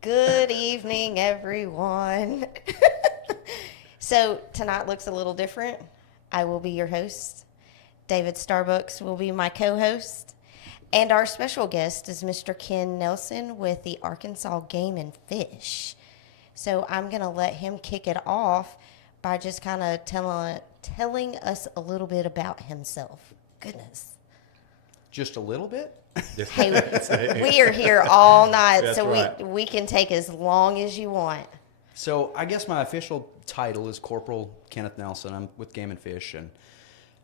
Good evening, everyone. So, tonight looks a little different. I will be your host. David Starbucks will be my co host. And our special guest is Mr. Ken Nelson with the Arkansas Game and Fish. So, I'm going to let him kick it off by just kind of telling us a little bit about himself. Goodness. Just a little bit? Hey, we are here all night, That's so right. we can take as long as you want. So I guess my official title is Corporal Kenneth Nelson. I'm with Game and Fish, and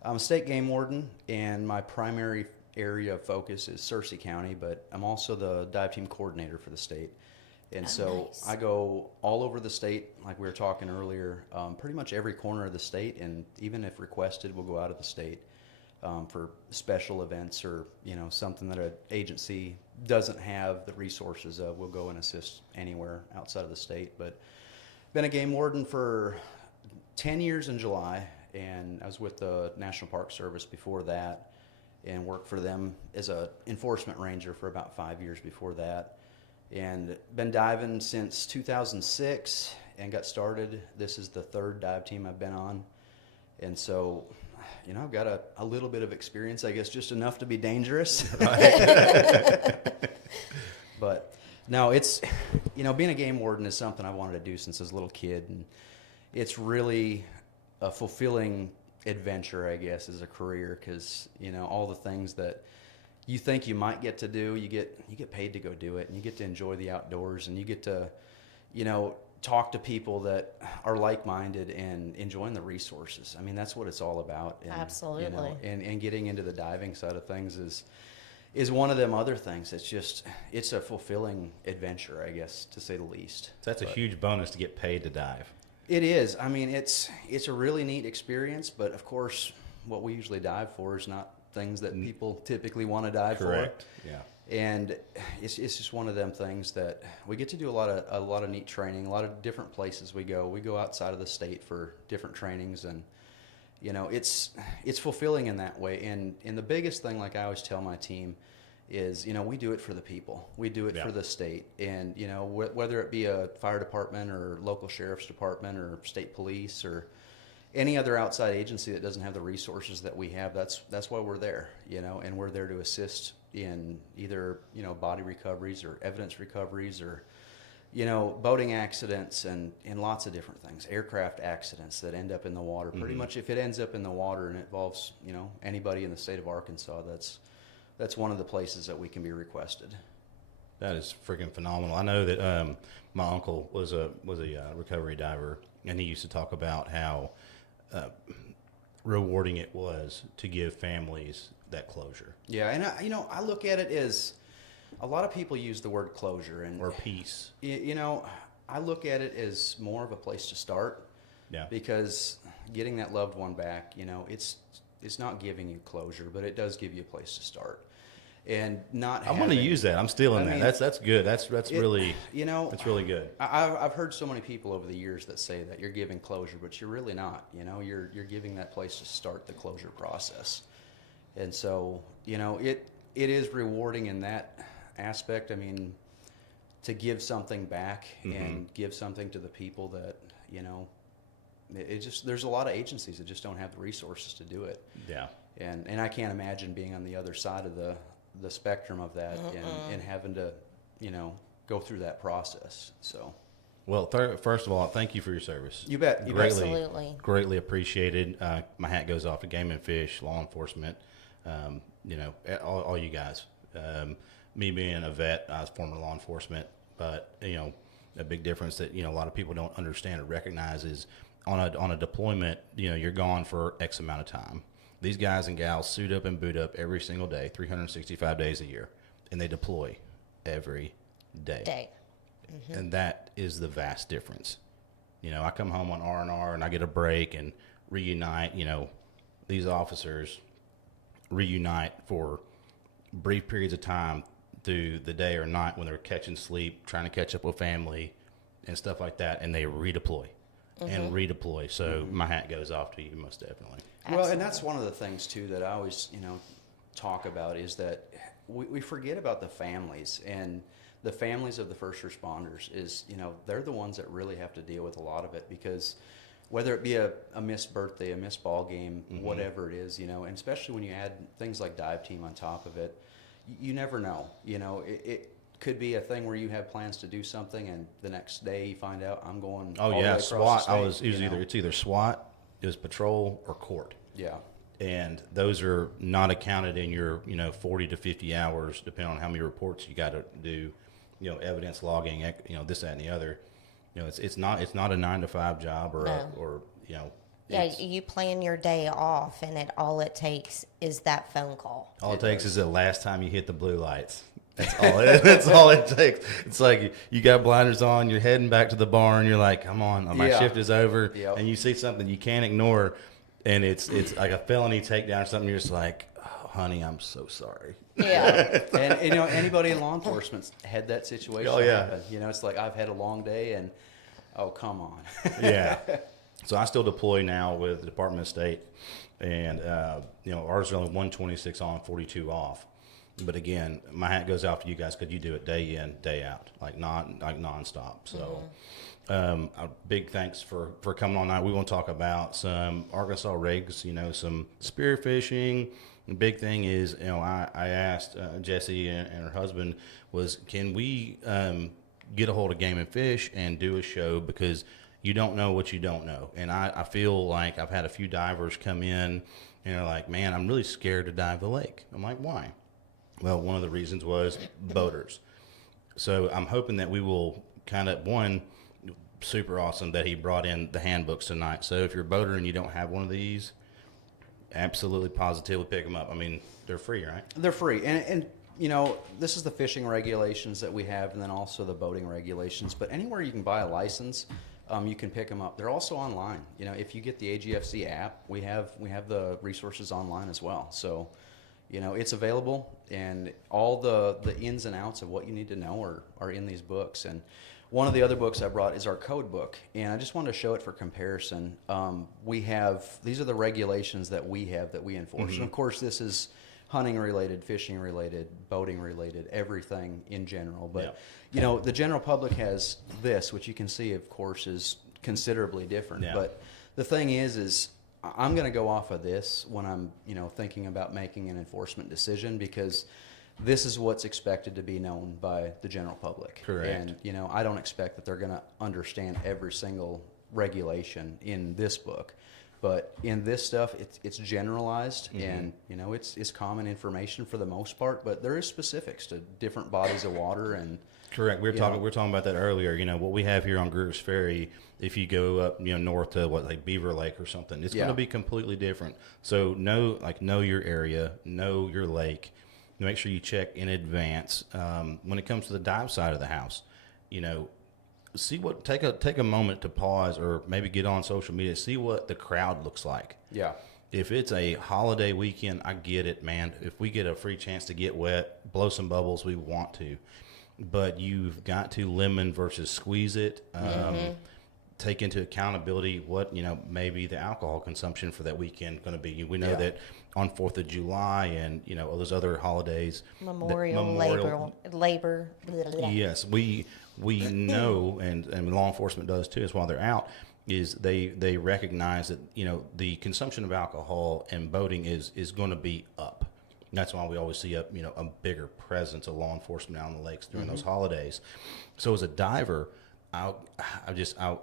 I'm a state game warden, and my primary area of focus is Searcy County, but I'm also the dive team coordinator for the state. And Nice. I go all over the state, like we were talking earlier, pretty much every corner of the state, and even if requested, we'll go out of the state. For special events or something that an agency doesn't have the resources of, we'll go and assist anywhere outside of the state. But been a game warden for 10 years in July, and I was with the National Park Service before that, and worked for them as a enforcement ranger for about 5 years before that, and been diving since 2006 and got started. This is the third dive team I've been on, and so I've got a little bit of experience, I guess, just enough to be dangerous. But no, it's, being a game warden is something I wanted to do since I was a little kid. And it's really a fulfilling adventure, I guess, as a career, because, all the things that you think you might get to do, you get paid to go do it, and you get to enjoy the outdoors, and you get to, talk to people that are like-minded and enjoying the resources. I mean, that's what it's all about. And, Absolutely. And getting into the diving side of things is one of them other things. It's a fulfilling adventure, I guess, to say the least. That's a huge bonus to get paid to dive. It is. I mean, it's a really neat experience, but of course, what we usually dive for is not things that people typically want to dive Correct. for. Yeah. And it's just one of them things that we get to do a lot of neat training, a lot of different places we go. We go outside of the state for different trainings, and it's fulfilling in that way. And the biggest thing, like I always tell my team, is we do it for the people. We do it for the state, and whether it be a fire department or local sheriff's department or state police or any other outside agency that doesn't have the resources that we have, that's why we're there, and we're there to assist in either, body recoveries or evidence recoveries or, boating accidents and lots of different things, aircraft accidents that end up in the water. Pretty much if it ends up in the water and it involves, anybody in the state of Arkansas, that's one of the places that we can be requested. That is freaking phenomenal. I know that my uncle was a recovery diver, and he used to talk about how rewarding it was to give families that closure. Yeah, and I look at it as a lot of people use the word closure Or peace. I look at it as more of a place to start. Yeah. Because getting that loved one back, it's not giving you closure, but it does give you a place to start. And not I'm going to use that. I'm stealing I mean, that. That's good. That's really that's really good. I've heard so many people over the years that say that you're giving closure, but you're really not. You're giving that place to start the closure process. And so, it is rewarding in that aspect. I mean, to give something back and give something to the people that, there's a lot of agencies that just don't have the resources to do it. Yeah. And I can't imagine being on the other side of the spectrum of that and having to, go through that process. So. Well, first of all, thank you for your service. You bet. Absolutely. Greatly appreciated. My hat goes off to Game and Fish, law enforcement, all you guys. Me being a vet, I was former law enforcement, but, a big difference that, a lot of people don't understand or recognize is on a deployment, you're gone for X amount of time. These guys and gals suit up and boot up every single day, 365 days a year, and they deploy every day. And that is the vast difference. I come home on R&R and I get a break and reunite. These officers reunite for brief periods of time through the day or night when they're catching sleep, trying to catch up with family and stuff like that, and they redeploy and redeploy. So my hat goes off to you, most definitely. Well, and that's one of the things too that I always, talk about is that we forget about the families and the families of the first responders is, they're the ones that really have to deal with a lot of it, because whether it be a missed birthday, a missed ball game, whatever it is, and especially when you add things like dive team on top of it, you never know. It could be a thing where you have plans to do something, and the next day you find out I'm going. Oh all the way yeah, across SWAT. the state, It's either SWAT, it was patrol, or court. Yeah. And those are not accounted in your 40 to 50 hours, depending on how many reports you got to do, evidence logging, this, that, and the other. It's not a 9 to 5 job or No. Yeah, you plan your day off, and all it takes is that phone call. All it takes is the last time you hit the blue lights. That's all it takes. It's like you got blinders on, you're heading back to the barn, you're like, come on, my shift is over, and you see something you can't ignore, and it's like a felony takedown or something. You're just like, oh, honey, I'm so sorry. Yeah. And anybody in law enforcement's had that situation happen. It's like, I've had a long day, and oh, come on. Yeah. So I still deploy now with the Department of State, and ours are only 126 on, 42 off. But again, my hat goes out to you guys because you do it day in, day out, like nonstop. So, a big thanks for coming on tonight. We want to talk about some Arkansas rigs, some spear fishing. The big thing is, I asked Jessie and her husband was, can we get a hold of Game and Fish and do a show, because you don't know what you don't know. And I feel like I've had a few divers come in and they're like, man, I'm really scared to dive the lake. I'm like, why? Well, one of the reasons was boaters. So I'm hoping that we will super awesome that he brought in the handbooks tonight. So if you're a boater and you don't have one of these, absolutely positively pick them up. I mean, they're free, right? They're free. And this is the fishing regulations that we have, and then also the boating regulations. But anywhere you can buy a license, you can pick them up. They're also online. If you get the AGFC app, we have the resources online as well. So, it's available, and all the ins and outs of what you need to know are in these books. And one of the other books I brought is our code book, and I just wanted to show it for comparison. These are the regulations that we have that we enforce. And of course, this is hunting related, fishing related, boating related, everything in general. But the general public has this, which you can see, of course, is considerably different. Yeah. But the thing is I'm going to go off of this when I'm thinking about making an enforcement decision, because this is what's expected to be known by the general public. Correct. And I don't expect that they're going to understand every single regulation in this book. But in this stuff, it's generalized, and it's common information for the most part. But there is specifics to different bodies of water, and correct. We were talking about that earlier. What we have here on Greer's Ferry, if you go up north to like Beaver Lake or something, it's going to be completely different. So know your area, know your lake. Make sure you check in advance. When it comes to the dive side of the house, take a moment to pause, or maybe get on social media, see what the crowd looks like. Yeah. If it's a holiday weekend, I get it, man. If we get a free chance to get wet, blow some bubbles, we want to. But you've got to lemon versus squeeze it. Take into accountability what, maybe the alcohol consumption for that weekend going to be. We know that on 4th of July and, all those other holidays. Memorial. Labor. Blah, blah. Yes, we know, and law enforcement does too, is while they're out, is they recognize that, the consumption of alcohol and boating is going to be up. And that's why we always see a bigger presence of law enforcement out on the lakes during those holidays. So as a diver, I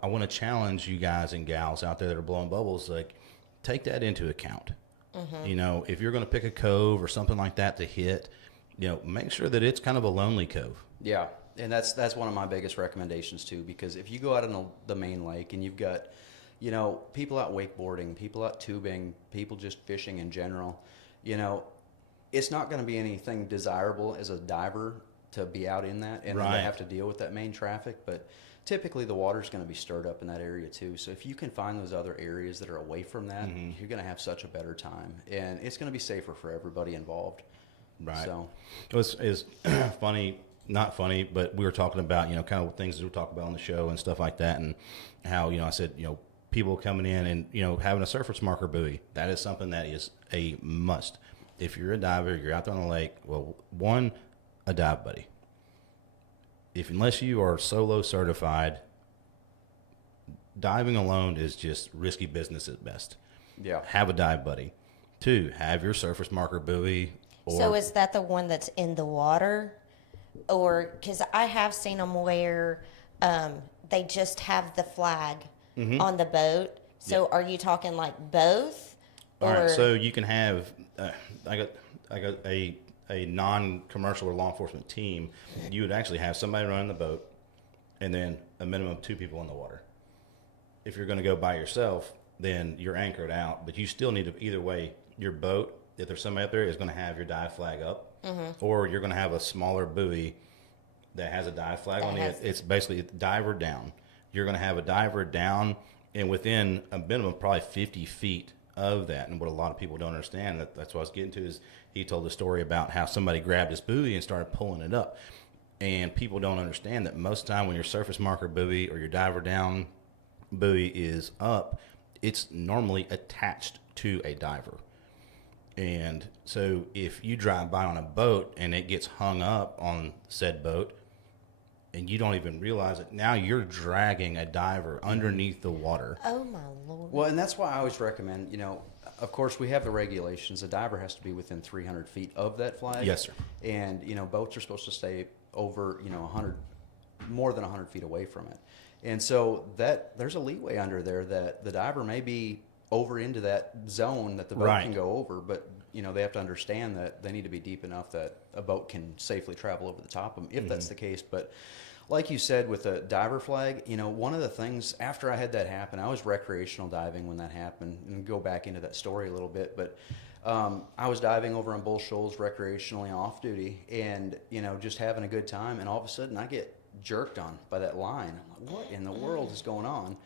want to challenge you guys and gals out there that are blowing bubbles, like, take that into account. If you're going to pick a cove or something like that to hit, make sure that it's kind of a lonely cove. Yeah, and that's one of my biggest recommendations too, because if you go out on the main lake and you've got, people out wakeboarding, people out tubing, people just fishing in general, it's not going to be anything desirable as a diver to be out in that and Right. to have to deal with that main traffic. But typically the water's going to be stirred up in that area too. So if you can find those other areas that are away from that, you're going to have such a better time, and it's going to be safer for everybody involved. Right. So It's funny, not funny, but we were talking about, kind of things that we talk about on the show and stuff like that, and how, I said, people coming in and, having a surface marker buoy. That is something that is a must. If you're a diver, you're out there on the lake, well, one, a dive buddy. unless you are solo certified, diving alone is just risky business at best. Yeah. Have a dive buddy. 2, have your surface marker buoy. So is that the one that's in the water? Or, because I have seen them where they just have the flag on the boat. So are you talking like both? All right, so you can have, I got a non-commercial or law enforcement team. You would actually have somebody running the boat and then a minimum of 2 people in the water. If you're going to go by yourself, then you're anchored out, but you still need to, either way, your boat, if there's somebody up there, is going to have your dive flag up, or you're going to have a smaller buoy that has a dive flag on it. It's basically diver down. You're going to have a diver down, and within a minimum, probably 50 feet of that. And what a lot of people don't understand, that's what I was getting to, is he told the story about how somebody grabbed his buoy and started pulling it up. And people don't understand that most of the time when your surface marker buoy or your diver down buoy is up, it's normally attached to a diver. And so if you drive by on a boat and it gets hung up on said boat and you don't even realize it, now you're dragging a diver underneath the water. Oh, my Lord. Well, and that's why I always recommend, of course, we have the regulations. A diver has to be within 300 feet of that flag. Yes, sir. And, boats are supposed to stay over, 100, more than 100 feet away from it. And so there's a leeway under there that the diver may be over into that zone that the boat can go over, but they have to understand that they need to be deep enough that a boat can safely travel over the top of them, if that's the case. But like you said, with a diver flag, one of the things after I had that happen, I was recreational diving when that happened, and go back into that story a little bit, but I was diving over on Bull Shoals recreationally off duty, and just having a good time, and all of a sudden I get jerked on by that line. I'm like, what in the world is going on?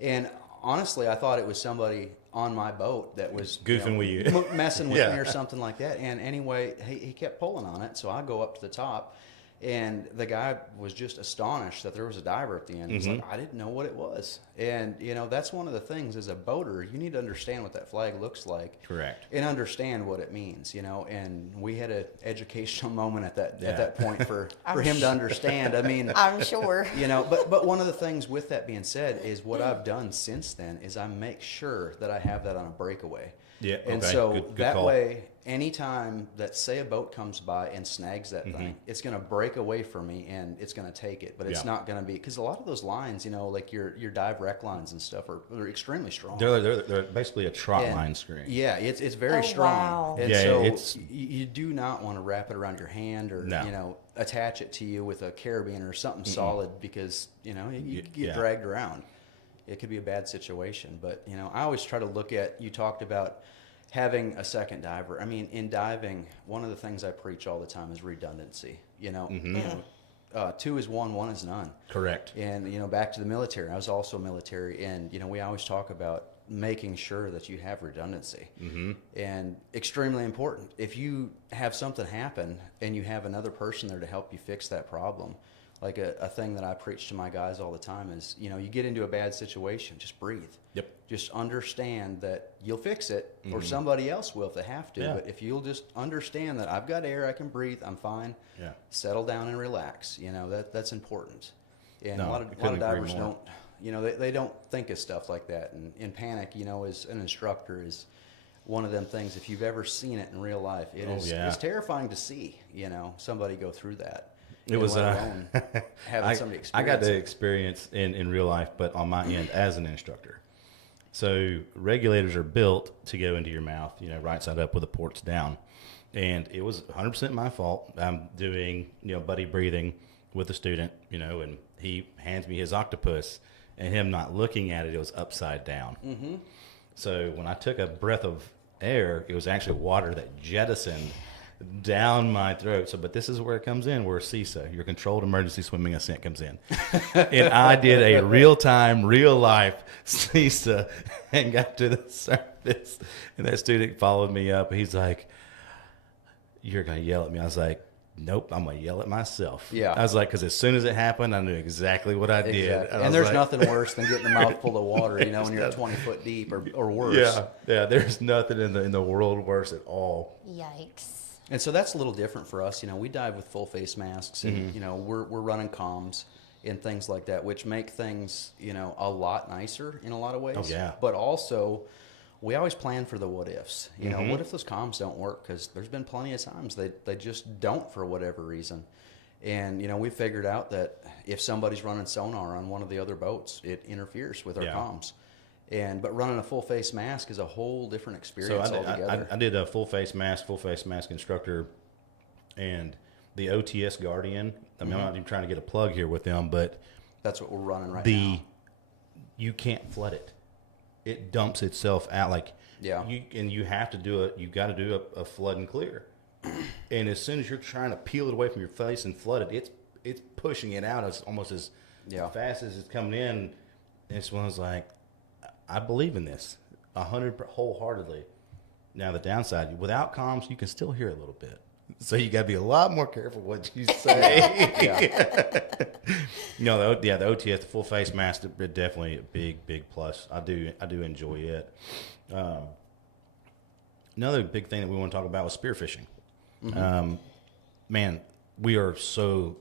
And honestly, I thought it was somebody on my boat that was goofing with you, messing with me or something like that. And anyway, he kept pulling on it, so I go up to the top, and the guy was just astonished that there was a diver at the end. He's like, I didn't know what it was. And that's one of the things as a boater, you need to understand what that flag looks like. Correct. And understand what it means, and we had an educational moment at that point for him to understand. I mean, I'm sure. But one of the things with that being said is what I've done since then is I make sure that I have that on a breakaway. Yeah. And so good that call. Way, anytime that, say, a boat comes by and snags that thing, it's going to break away from me and it's going to take it. But it's not going to be, because a lot of those lines, like your dive rec lines and stuff they're extremely strong. They're basically a trot line screen. Yeah, it's very strong. Wow. And so you do not want to wrap it around your hand or attach it to you with a carabiner or something solid, because you get dragged around. It could be a bad situation. But I always try to look at, you talked about having a second diver. I mean, in diving, one of the things I preach all the time is redundancy. 2 is 1, 1 is none. Correct. And back to the military. I was also military, and we always talk about making sure that you have redundancy. And extremely important. If you have something happen and you have another person there to help you fix that problem, like a thing that I preach to my guys all the time is, you get into a bad situation, just breathe. Yep. Just understand that you'll fix it, or somebody else will if they have to. Yeah. But if you'll just understand that I've got air, I can breathe, I'm fine. Yeah. Settle down and relax. That's important. And No, a lot of divers don't. They don't think of stuff like that. And in panic, as an instructor, is one of them things. If you've ever seen it in real life, it's terrifying to see. Somebody go through that. It was having somebody experience. I got to experience in real life, but on my end as an instructor. So regulators are built to go into your mouth, right side up with the ports down, and it was 100% my fault. I'm doing buddy breathing with a student, and he hands me his octopus, and him not looking at it, it was upside down. So when I took a breath of air, it was actually water that jettisoned down my throat. But this is where it comes in, where CESA, your controlled emergency swimming ascent, comes in. And I did a real-time, real-life CESA and got to the surface. And that student followed me up. He's like, "You're going to yell at me?" I was like, "Nope, I'm going to yell at myself." Yeah. I was like, because as soon as it happened, I knew exactly what I did. Exactly. And there's nothing worse than getting a mouthful of water, when you're 20 foot deep or worse. Yeah, there's nothing in the world worse at all. Yikes. And so that's a little different for us. We dive with full face masks, and we're running comms and things like that, which make things a lot nicer in a lot of ways. Oh yeah. But also, we always plan for the what ifs. What if those comms don't work? Because there's been plenty of times they just don't for whatever reason. And we figured out that if somebody's running sonar on one of the other boats, it interferes with our comms. But running a full face mask is a whole different experience altogether. I did a full face mask instructor, and the OTS Guardian. I mean, I'm not even trying to get a plug here with them, but that's what we're running right now. You can't flood it; it dumps itself out. You have to do it. You got to do a flood and clear. And as soon as you're trying to peel it away from your face and flood it, it's pushing it out as almost as fast as it's coming in. And it's one was like, I believe in this 100 wholeheartedly. Now the downside, without comms, you can still hear a little bit, so you got to be a lot more careful what you say. The OTS, the full face mask, definitely a big plus. I do enjoy it. Another big thing that we want to talk about was spearfishing. Man, we are so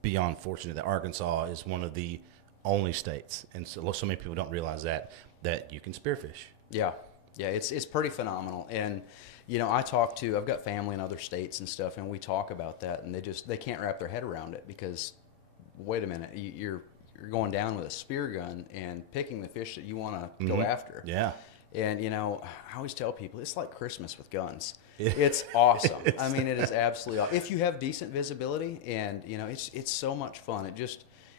beyond fortunate that Arkansas is one of the only states, and so many people don't realize that you can spearfish. Yeah, it's pretty phenomenal. And I've got family in other states and stuff, and we talk about that, and they can't wrap their head around it because, wait a minute, you're going down with a spear gun and picking the fish that you want to go after. Yeah. And I always tell people it's like Christmas with guns. It's awesome. I mean, it is absolutely awesome. If you have decent visibility, and it's so much fun.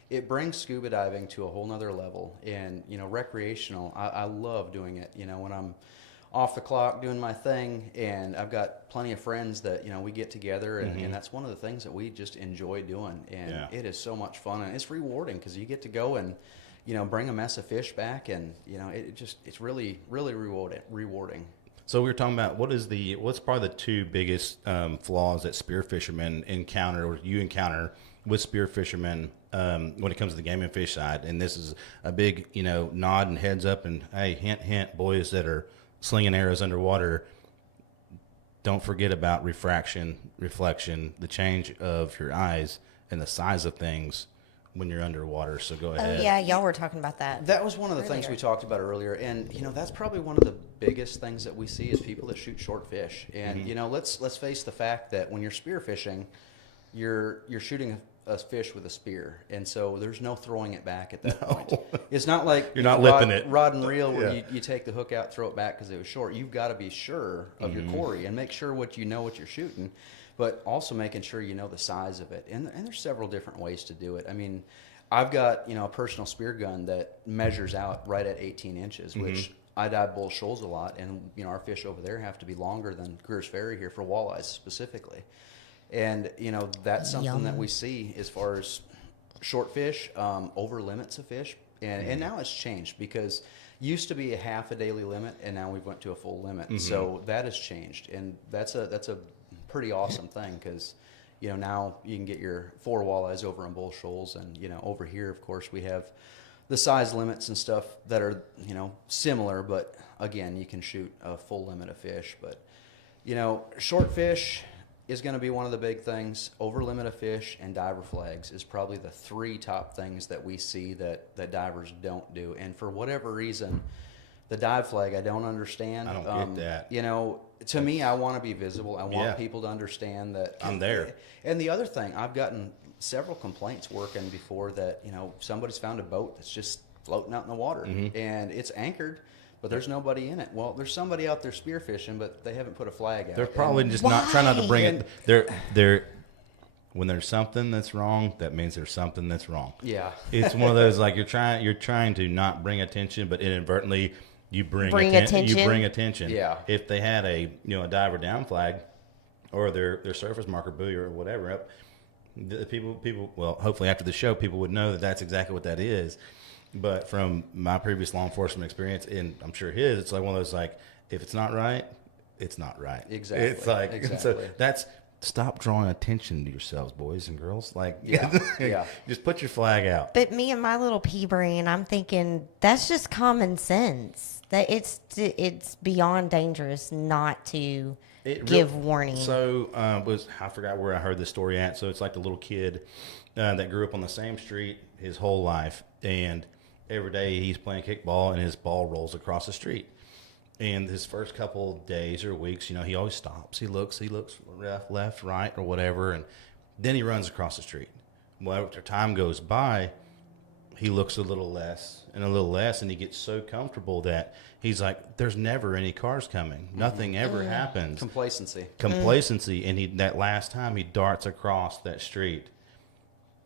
It brings scuba diving to a whole nother level. And recreational, I love doing it. When I'm off the clock doing my thing, and I've got plenty of friends that we get together, and that's one of the things that we just enjoy doing. And it is so much fun, and it's rewarding because you get to go and bring a mess of fish back, and it's really rewarding. So we were talking about what's probably the two biggest flaws that spear fishermen encounter, or you encounter with spear fishermen when it comes to the game and fish side. And this is a big nod and heads up, and hey, hint, boys that are slinging arrows underwater, don't forget about reflection, the change of your eyes, and the size of things when you're underwater. So go ahead. Oh yeah, y'all were talking about that. That was one of the things we talked about earlier, and that's probably one of the biggest things that we see is people that shoot short fish. And let's face the fact that when you're spearfishing, you're shooting a fish with a spear, and so there's no throwing it back at that point. It's not like you're not lipping it rod and reel where you take the hook out, throw it back because it was short. You've got to be sure of your quarry and make sure what you're shooting, but also making sure the size of it. And there's several different ways to do it. I mean, I've got a personal spear gun that measures out right at 18 inches, which I dive Bull Shoals a lot, and our fish over there have to be longer than Greer's Ferry here for walleyes specifically. And that's something that we see as far as short fish, over limits of fish, and now it's changed because used to be a half a daily limit, and now we've went to a full limit. So that has changed, and that's a pretty awesome thing because now you can get your 4 walleyes over on Bull Shoals, and over here, of course, we have the size limits and stuff that are similar, but again, you can shoot a full limit of fish. But short fish is going to be one of the big things. Over limit of fish and diver flags is probably the 3 top things that we see that divers don't do. And for whatever reason, the dive flag, I don't understand. I don't get that. To me, I want to be visible. I want people to understand that I'm there. And the other thing, I've gotten several complaints working before that, somebody's found a boat that's just floating out in the water and it's anchored, but there's nobody in it. Well, there's somebody out there spearfishing, but they haven't put a flag out. They're probably just trying not to bring it. They're when there's something that's wrong, that means there's something that's wrong. Yeah. It's one of those, like, you're trying to not bring attention, but inadvertently you bring attention. Yeah. If they had a diver down flag or their surface marker buoy or whatever up, the people well, hopefully after the show people would know that that's exactly what that is. But from my previous law enforcement experience, and I'm sure his, it's like one of those, like, if it's not right, it's not right. Exactly. It's like, so that's, stop drawing attention to yourselves, boys and girls. Like, just put your flag out. But me and my little pea brain, I'm thinking that's just common sense. That it's beyond dangerous not to It give real- warning. So I forgot where I heard this story at. So it's like the little kid that grew up on the same street his whole life, and every day he's playing kickball and his ball rolls across the street. And his first couple days or weeks, he always stops. He looks left, right, or whatever, and then he runs across the street. Well, after time goes by, he looks a little less, and he gets so comfortable that he's like, there's never any cars coming. Nothing ever happens. Complacency. And that last time he darts across that street,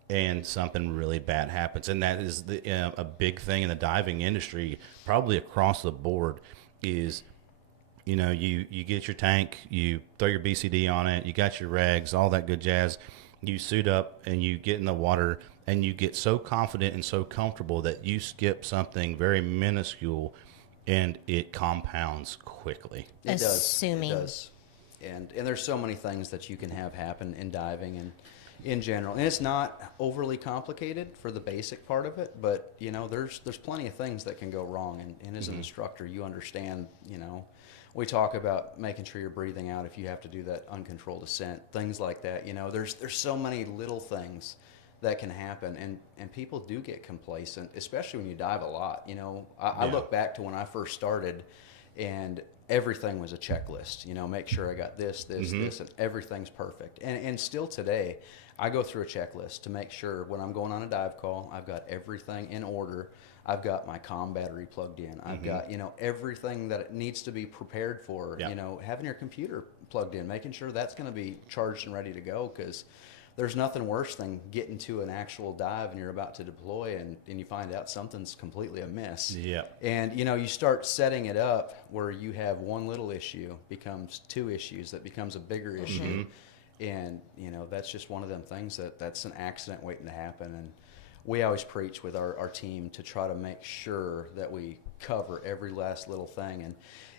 and something really bad happens. And that is a big thing in the diving industry, probably across the board, is you get your tank, you throw your BCD on it, you got your regs, all that good jazz. You suit up and you get in the water, and you get so confident and so comfortable that you skip something very minuscule, and it compounds quickly. It Assuming. does. And there's so many things that you can have happen in diving and in general. And it's not overly complicated for the basic part of it, but there's plenty of things that can go wrong. And as an instructor, you understand, we talk about making sure you're breathing out if you have to do that uncontrolled ascent, things like that. There's so many little things that can happen, and people do get complacent, especially when you dive a lot. I look back to when I first started, and everything was a checklist. Make sure I got this, and everything's perfect. And still today, I go through a checklist to make sure when I'm going on a dive call, I've got everything in order. I've got my comm battery plugged in. I've got, everything that it needs to be prepared for. Yeah. Having your computer plugged in, making sure that's going to be charged and ready to go, because there's nothing worse than getting to an actual dive and you're about to deploy and you find out something's completely amiss. Yeah. And, you start setting it up where you have one little issue becomes two issues, that becomes a bigger issue. And, that's just one of them things that's an accident waiting to happen. And we always preach with our team to try to make sure that we cover every last little thing.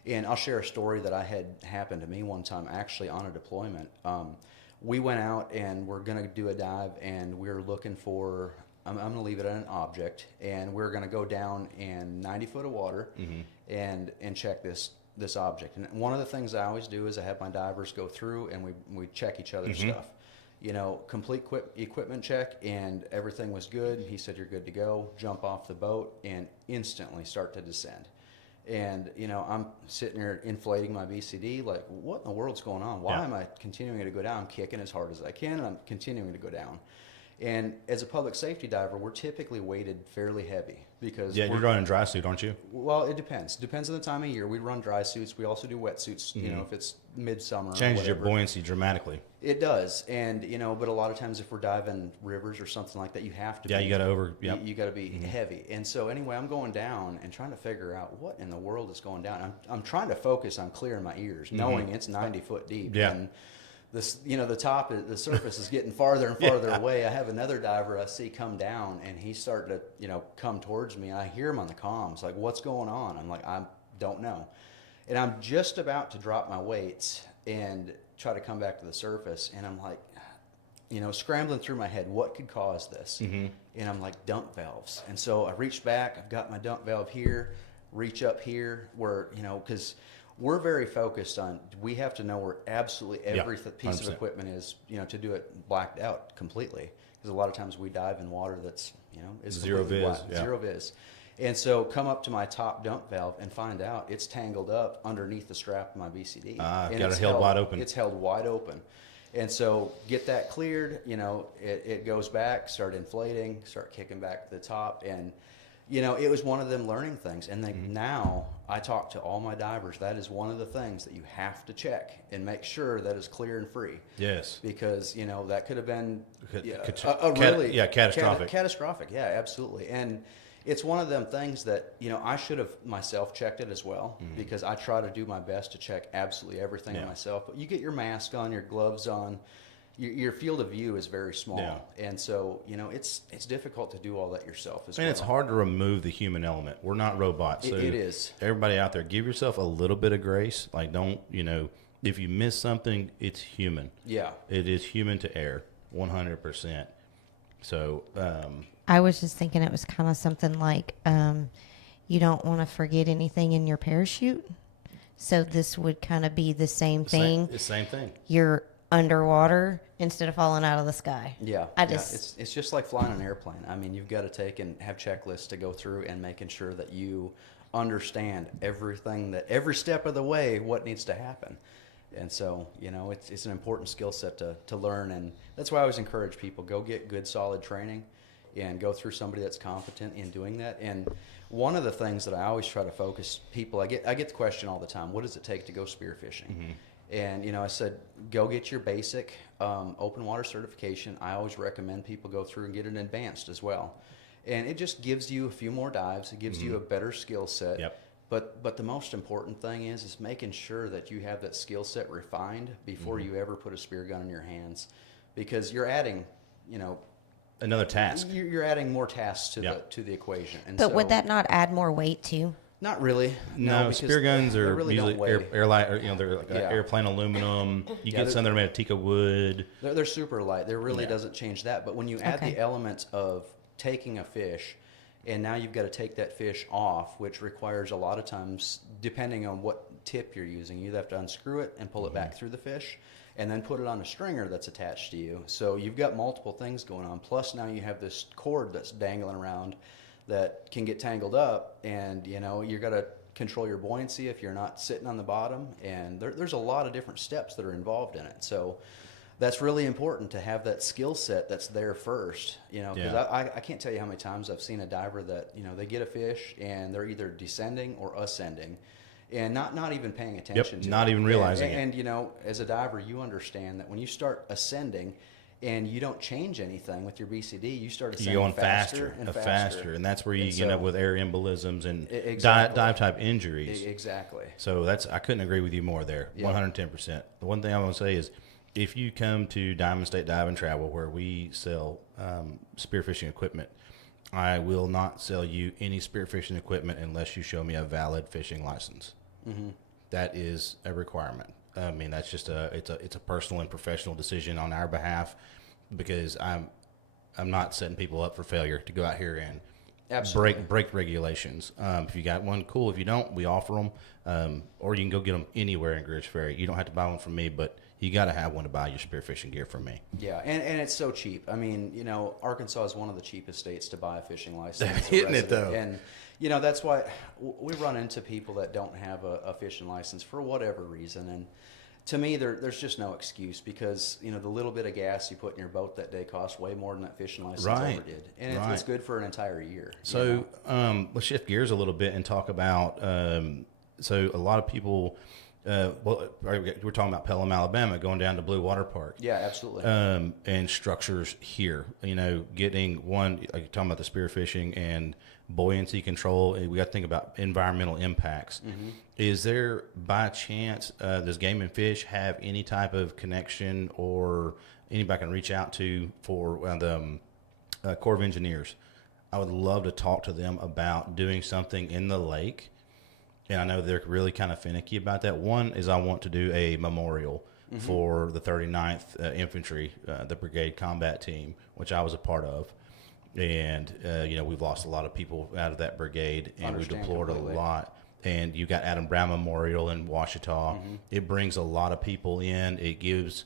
And I'll share a story that I had happen to me one time, actually on a deployment. We went out and we're going to do a dive, and we're looking for, I'm going to leave it at an object, and we're going to go down in 90 foot of water and check this object. And one of the things I always do is I have my divers go through and we check each other's stuff. Complete equipment check, and everything was good. He said, you're good to go. Jump off the boat and instantly start to descend. And, I'm sitting here inflating my BCD, like, what in the world's going on? Why am I continuing to go down? I'm kicking as hard as I can, and I'm continuing to go down. And as a public safety diver, we're typically weighted fairly heavy because you're running dry suit, aren't you? Well, it depends. Depends on the time of year. We run dry suits. We also do wetsuits. If it's midsummer. Changes your buoyancy dramatically. It does, and but a lot of times if we're diving rivers or something like that, you have to. Yeah, you got to You got to be heavy, and so anyway, I'm going down and trying to figure out what in the world is going down. I'm trying to focus on clearing my ears, knowing it's 90 foot deep. Yeah. And this, the surface is getting farther and farther away. I have another diver I see come down, and he's starting to, come towards me. And I hear him on the comms, like, what's going on? I'm like, I don't know. And I'm just about to drop my weights and try to come back to the surface. And I'm like, scrambling through my head, what could cause this? And I'm like, dump valves. And so I reached back, I've got my dump valve here, reach up here where, because we're very focused on, we have to know where absolutely every piece of equipment is, to do it blacked out completely. Because a lot of times we dive in water that's, is zero viz. Zero viz. And so come up to my top dump valve and find out it's tangled up underneath the strap of my BCD. Got it held wide open. It's held wide open. And so get that cleared, it goes back, start inflating, start kicking back to the top. And, it was one of them learning things. And then now I talk to all my divers. That is one of the things that you have to check and make sure that is clear and free. Yes. Because, that could have been catastrophic. Catastrophic, yeah, absolutely. And it's one of them things that, I should have myself checked it as well, because I try to do my best to check absolutely everything myself. But you get your mask on, your gloves on, your field of view is very small. Yeah. And so, it's difficult to do all that yourself as well. And it's hard to remove the human element. We're not robots. So it is. Everybody out there, give yourself a little bit of grace. Like, don't, if you miss something, it's human. Yeah. It is human to err, 100%. So, I was just thinking it was kind of something like, you don't want to forget anything in your parachute. So this would kind of be the same thing. The same thing. You're underwater instead of falling out of the sky. Yeah, Yeah. It's just like flying an airplane. I mean, you've got to take and have checklists to go through and making sure that you understand every step of the way what needs to happen. And so, it's an important skill set to learn, and that's why I always encourage people, go get good solid training and go through somebody that's competent in doing that. And one of the things that I always try to focus people, I get the question all the time, what does it take to go spearfishing? Mm-hmm. And, I said, go get your basic open water certification. I always recommend people go through and get an advanced as well. And it just gives you a few more dives. It gives you a better skill set. Yep. But the most important thing is making sure that you have that skill set refined before you ever put a spear gun in your hands, because you're adding, another task. You're adding more tasks to the equation. And But would that not add more weight too? Not really. No, spear guns are really usually airlight, or they're like airplane aluminum. You get some that are made of teak wood. They're super light. There really doesn't change that. But when you add the element of taking a fish, and now you've got to take that fish off, which requires a lot of times, depending on what tip you're using, you either have to unscrew it and pull it back through the fish, and then put it on a stringer that's attached to you. So you've got multiple things going on. Plus now you have this cord that's dangling around that can get tangled up, and you've got to control your buoyancy if you're not sitting on the bottom, and there's a lot of different steps that are involved in it. So that's really important to have that skill set that's there first, because I can't tell you how many times I've seen a diver that, they get a fish and they're either descending or ascending and not even paying attention to it. Not even realizing it. And, as a diver, you understand that when you start ascending and you don't change anything with your BCD, you start ascending going faster and faster. And that's where you end up with air embolisms and Exactly. dive type injuries. Exactly. So I couldn't agree with you more there. 110%. The one thing I want to say is, if you come to Diamond State Dive and Travel, where we sell spearfishing equipment, I will not sell you any spearfishing equipment unless you show me a valid fishing license. Mm-hmm. That is a requirement. I mean, that's just it's a personal and professional decision on our behalf, because I'm not setting people up for failure to go out here and break regulations. If you got one, cool. If you don't, we offer them, or you can go get them anywhere in Greers Ferry. You don't have to buy one from me, but you got to have one to buy your spearfishing gear from me. Yeah, and it's so cheap. I mean, Arkansas is one of the cheapest states to buy a fishing license. Isn't it, though? And, that's why we run into people that don't have a fishing license for whatever reason. And to me, there's just no excuse, because, the little bit of gas you put in your boat that day costs way more than that fishing license ever did. And it's good for an entire year. So let's shift gears a little bit and talk about, so a lot of people... we're talking about Pelham, Alabama, going down to Blue Water Park. Yeah, absolutely. And structures here, getting one, like you're talking about the spearfishing and buoyancy control. We got to think about environmental impacts. Mm-hmm. Is there, by chance, does Game and Fish have any type of connection or anybody I can reach out to for the Corps of Engineers? I would love to talk to them about doing something in the lake. And I know they're really kind of finicky about that. One is I want to do a memorial for the 39th Infantry, the Brigade Combat Team, which I was a part of. And, we've lost a lot of people out of that brigade, and we've deplored a lot. And you got Adam Brown Memorial in Washita. Mm-hmm. It brings a lot of people in. It gives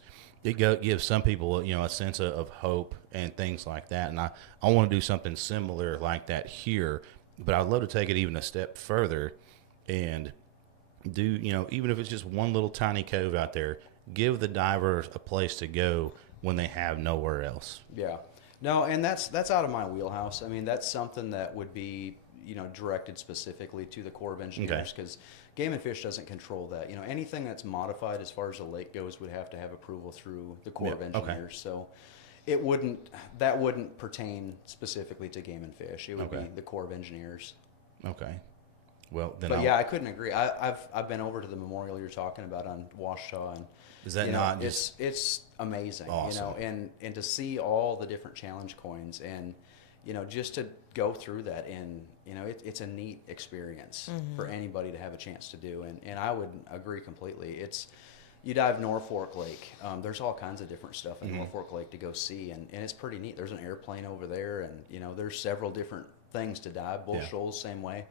some people, a sense of hope and things like that. And I want to do something similar like that here. But I'd love to take it even a step further and do, even if it's just one little tiny cove out there, give the divers a place to go when they have nowhere else. Yeah. No, and that's out of my wheelhouse. I mean, that's something that would be, directed specifically to the Corps of Engineers, because Game and Fish doesn't control that. Anything that's modified as far as the lake goes would have to have approval through the Corps of Engineers. So that wouldn't pertain specifically to Game and Fish. It would be the Corps of Engineers. Okay. Well, then I couldn't agree. I've been over to the memorial you're talking about on Washita, and is that not just it's amazing, awesome. And to see all the different challenge coins, and just to go through that, and it's a neat experience for anybody to have a chance to do, and I would agree completely. You dive Norfolk Lake. There's all kinds of different stuff in Norfolk Lake to go see, and it's pretty neat. There's an airplane over there, and there's several different things to dive. Bull Shoals, same way.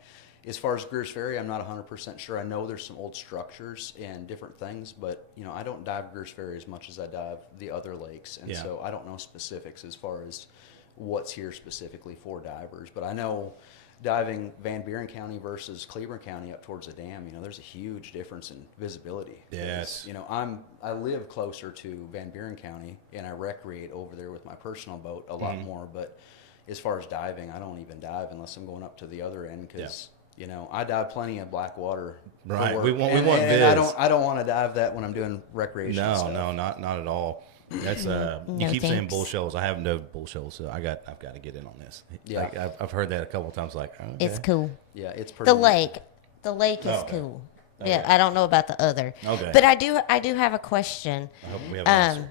As far as Greers Ferry, I'm not 100% sure. I know there's some old structures and different things, but I don't dive Greers Ferry as much as I dive the other lakes, and so I don't know specifics as far as what's here specifically for divers. But I know diving Van Buren County versus Cleburne County up towards the dam, there's a huge difference in visibility. Yes. I live closer to Van Buren County, and I recreate over there with my personal boat a lot more. But as far as diving, I don't even dive unless I'm going up to the other end because. I dive plenty of black water. Right. For We work. want and vids. I don't want to dive that when I'm doing recreation. No, not at all. That's you keep saying bull shoals. I have no bull shoals, so I've got to get in on this. Yeah. I've heard that a couple of times. Like, okay. It's cool. Yeah, it's pretty. The lake is Okay. cool. Okay. Yeah, I don't know about the other. Okay. But I do have a question. I hope we have an answer.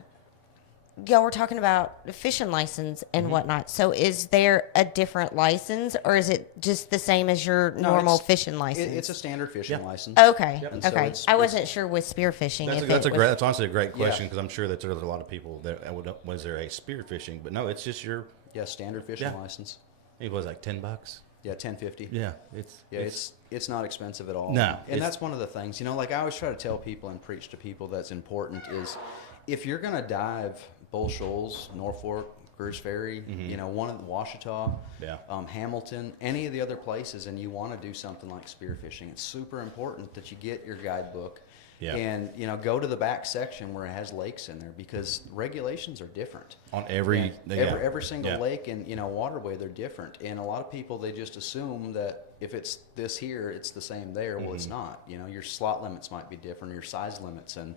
Y'all were talking about the fishing license and whatnot. So is there a different license, or is it just the same as your normal fishing license? It's a standard fishing license. Okay. And so Okay. it's- I wasn't sure with spearfishing. That's honestly a great question because I'm sure that there's a lot of people that was there a spear fishing, but no, it's just your standard fishing license. it was like $10. Yeah, $10.50. Yeah, it's not expensive at all. No, and that's one of the things. Like I always try to tell people and preach to people that's important is if you're gonna dive Bull Shoals, Norfolk, Greers Ferry, one of the Washita, Hamilton, any of the other places, and you want to do something like spearfishing, it's super important that you get your guidebook and go to the back section where it has lakes in there because regulations are different on every single lake and waterway. They're different, and a lot of people they just assume that if it's this here, it's the same there. Well, it's not. Your slot limits might be different, your size limits, and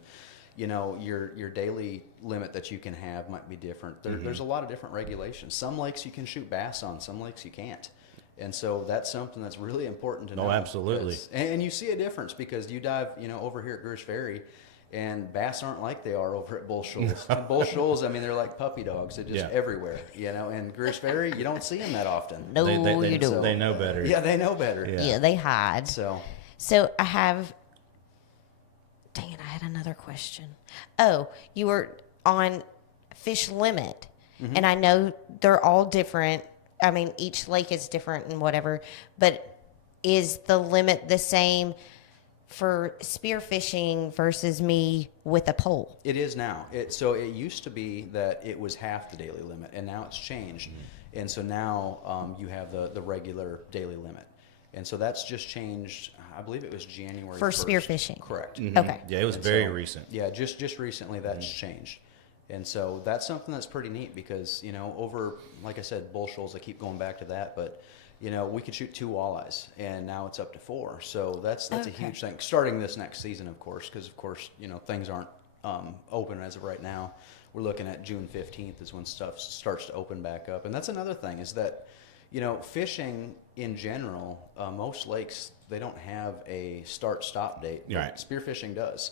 your daily limit that you can have might be different. There's a lot of different regulations. Some lakes you can shoot bass on, some lakes you can't. And so that's something that's really important to know. No, absolutely. And you see a difference because you dive, over here at Greers Ferry, and bass aren't like they are over at Bull Shoals. And Bull Shoals, they're like puppy dogs. They're just everywhere, And Greers Ferry, you don't see them that often. No, you don't. They know better. Yeah, they know better. Yeah, they hide. So I have. Dang it, I had another question. Oh, you were on fish limit, and I know they're all different. I mean, each lake is different and whatever, but is the limit the same for spearfishing versus me with a pole? it is now. It used to be that it was half the daily limit, and now it's changed. And so now you have the regular daily limit. And so that's just changed. I believe it was January For 1st. spearfishing. Correct. Okay. Yeah, it was very recent. Yeah, just recently that's changed. And so that's something that's pretty neat because, over, like I said, Bull Shoals, I keep going back to that, but, we could shoot 2 walleyes, and now it's up to 4. So that's a huge thing. Starting this next season, of course, because, of course, things aren't open as of right now. We're looking at June 15th is when stuff starts to open back up. And that's another thing is that, fishing in general, most lakes, they don't have a start-stop date. Right. Spearfishing does.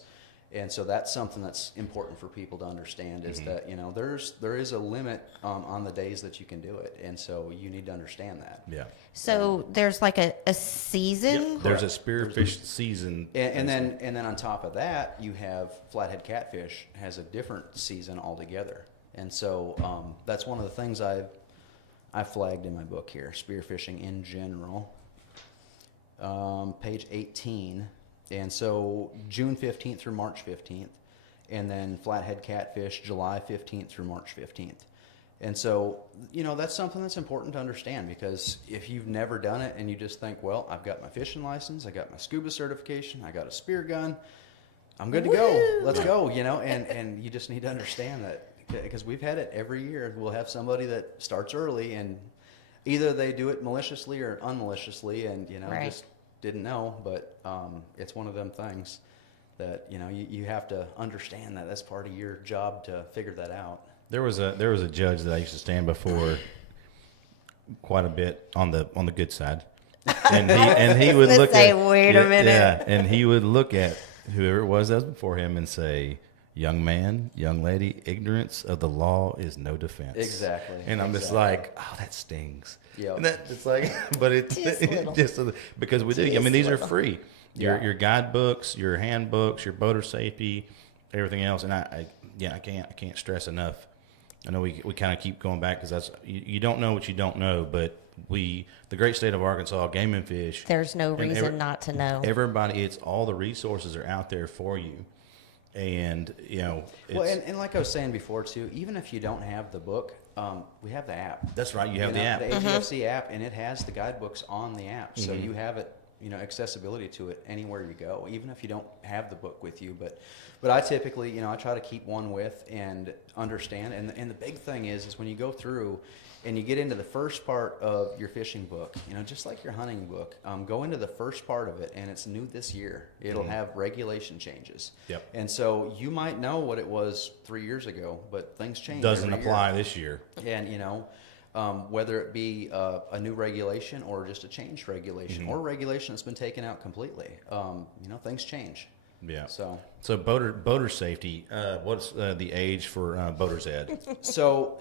And so that's something that's important for people to understand is that, there is a limit on the days that you can do it. And so you need to understand that. Yeah. So there's like a season? There's a spearfish season. And then on top of that, you have flathead catfish has a different season altogether. And so that's one of the things I flagged in my book here, spearfishing in general, page 18. And so June 15th through March 15th, and then flathead catfish July 15th through March 15th. And so, that's something that's important to understand because if you've never done it and you just think, well, I've got my fishing license, I got my scuba certification, I got a spear gun, I'm good to go. Let's go, and you just need to understand that. Because we've had it every year. We'll have somebody that starts early and either they do it maliciously or unmaliciously and, just didn't know. But it's one of them things that, you have to understand that that's part of your job to figure that out. There was a judge that I used to stand before quite a bit on the good side. And he would look say, at wait a minute. Yeah, and he would look at whoever it was that was before him and say, young man, young lady, ignorance of the law is no defense. Exactly. And I'm just like, oh, that stings. Yep. And it's like, but it's just because we do. I mean, these are free. Your guidebooks, your handbooks, your boater safety, everything else. And I can't stress enough. I know we kind of keep going back because that's you don't know what you don't know, but the great state of Arkansas, Game and Fish. There's no reason not to know. Everybody, it's all the resources are out there for you, and well, and like I was saying before too, even if you don't have the book, we have the app. That's right, you have the app, the AGFC app, and it has the guidebooks on the app, so you have it. Accessibility to it anywhere you go, even if you don't have the book with you. But I typically, I try to keep one with and understand. And the big thing is when you go through and you get into the first part of your fishing book, just like your hunting book, go into the first part of it, and it's new this year. It'll have regulation changes. Yep. And so you might know what it was 3 years ago, but things change. Doesn't apply this year. And whether it be a new regulation or just a changed regulation or a regulation that's been taken out completely, things change. Yeah. So boater safety. What's the age for boater's ed? So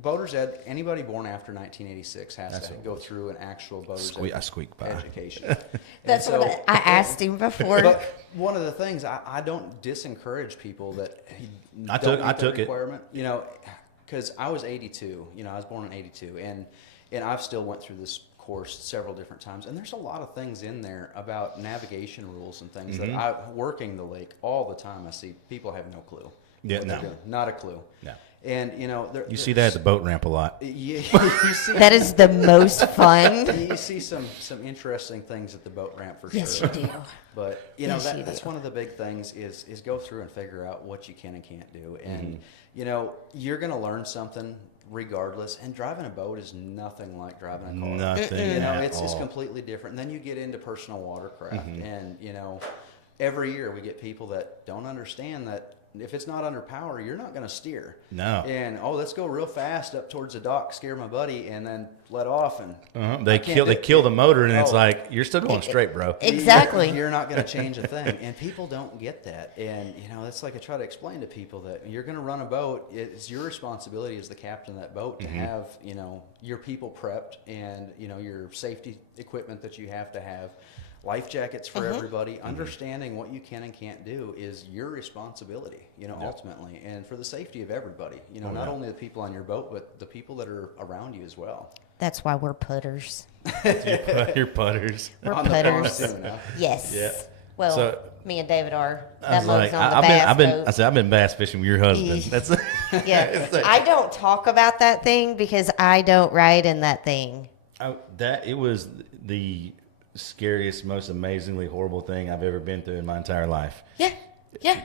boater's ed. Anybody born after 1986 has to go through an actual boater's I squeaked by. education. That's what I asked him before. But one of the things I don't disencourage people that I took it. Because I was 82, I was born in 82, and I've still went through this course several different times, and there's a lot of things in there about navigation rules and things that working the lake all the time, I see people have no clue. Yeah, what they're doing. Not a clue. No. And, you see that at the boat ramp a lot. You see, that is the most fun. you see some interesting things at the boat ramp for Yes, sure. you do. But Yes, you that's do. one of the big things is go through and figure out what you can and can't do. And you're going to learn something regardless. And driving a boat is nothing like driving a car. Nothing. It's completely different. And then you get into personal watercraft, and every year we get people that don't understand that if it's not under power, you're not going to steer. No. And let's go real fast up towards the dock, scare my buddy, and then let off. And They kill the motor, and it's like you're still going straight, bro. Exactly. You're not going to change a thing, and people don't get that. And that's like I try to explain to people that you're going to run a boat. It's your responsibility as the captain of that boat to have your people prepped and your safety equipment that you have to have. Life jackets for everybody. Understanding what you can and can't do is your responsibility, ultimately, and for the safety of everybody. Not only the people on your boat, but the people that are around you as well. That's why we're putters. You're putters. We're On the farm putters. too, no? Yes. Yeah. Well, So- me and David are. I That was mode's like, on the bass boat. I've been bass fishing with your husband. That's Yeah. I don't talk about that thing because I don't ride in that thing. It was the scariest, most amazingly horrible thing I've ever been through in my entire life. Yeah. Yeah.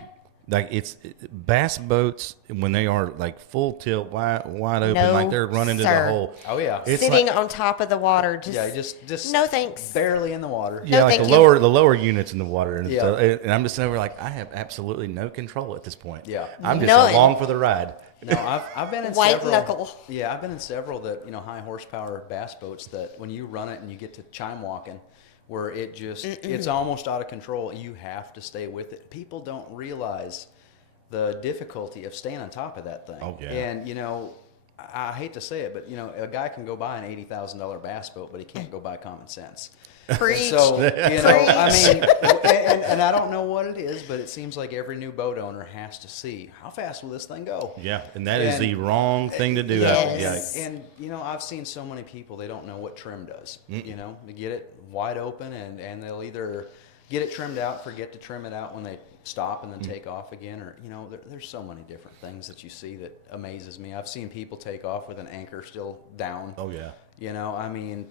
Like it's bass boats when they are like full tilt, wide open, No, like they're running to sir. the hole. Oh yeah. It's Sitting like, on top of the water. Just no thanks. barely in the water. yeah, like thank the you. lower units in the water, and, Yeah. stuff. And I'm just over like I have absolutely no control at this point. Yeah. I'm just None. along for the ride. No, I've been in White several. knuckle. Yeah, I've been in several that high horsepower bass boats that when you run it and you get to chime walking, where it just it's almost out of control. You have to stay with it. People don't realize the difficulty of staying on top of that thing. Oh, yeah. And I hate to say it, but a guy can go buy an $80,000 bass boat, but he can't go buy common sense. Preach. So I Preach. mean, and I don't know what it is, but it seems like every new boat owner has to see how fast will this thing go. Yeah, and that is the wrong thing to do. Yes. And I've seen so many people, they don't know what trim does. They get it wide open and they'll either get it trimmed out, forget to trim it out when they stop and then take off again, or there's so many different things that you see that amazes me. I've seen people take off with an anchor still down. Oh yeah.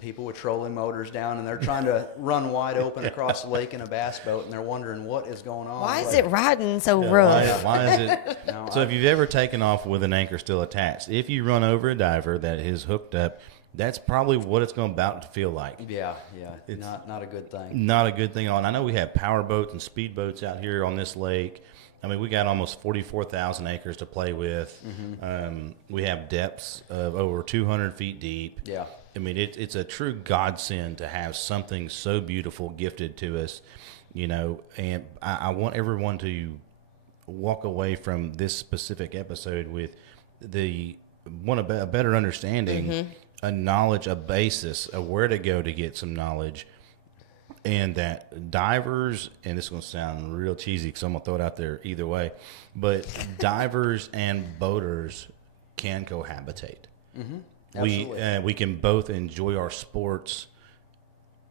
People with trolling motors down, and they're trying to run wide open across the lake in a bass boat, and they're wondering what is going on. Why is it riding so rough? Why is it? No, So if you've ever taken off with an anchor still attached, if you run over a diver that is hooked up, that's probably what it's going about to feel like. Yeah, it's not a good thing. Not a good thing at all. And I know we have power boats and speed boats out here on this lake. I mean, we got almost 44,000 acres to play with. We have depths of over 200 feet deep. Yeah. I mean, it's a true godsend to have something so beautiful gifted to us, and I want everyone to walk away from this specific episode with a better understanding, a knowledge, a basis of where to go to get some knowledge. And that divers, and this is going to sound real cheesy because I'm going to throw it out there either way, but divers and boaters can cohabitate. Absolutely. We can both enjoy our sports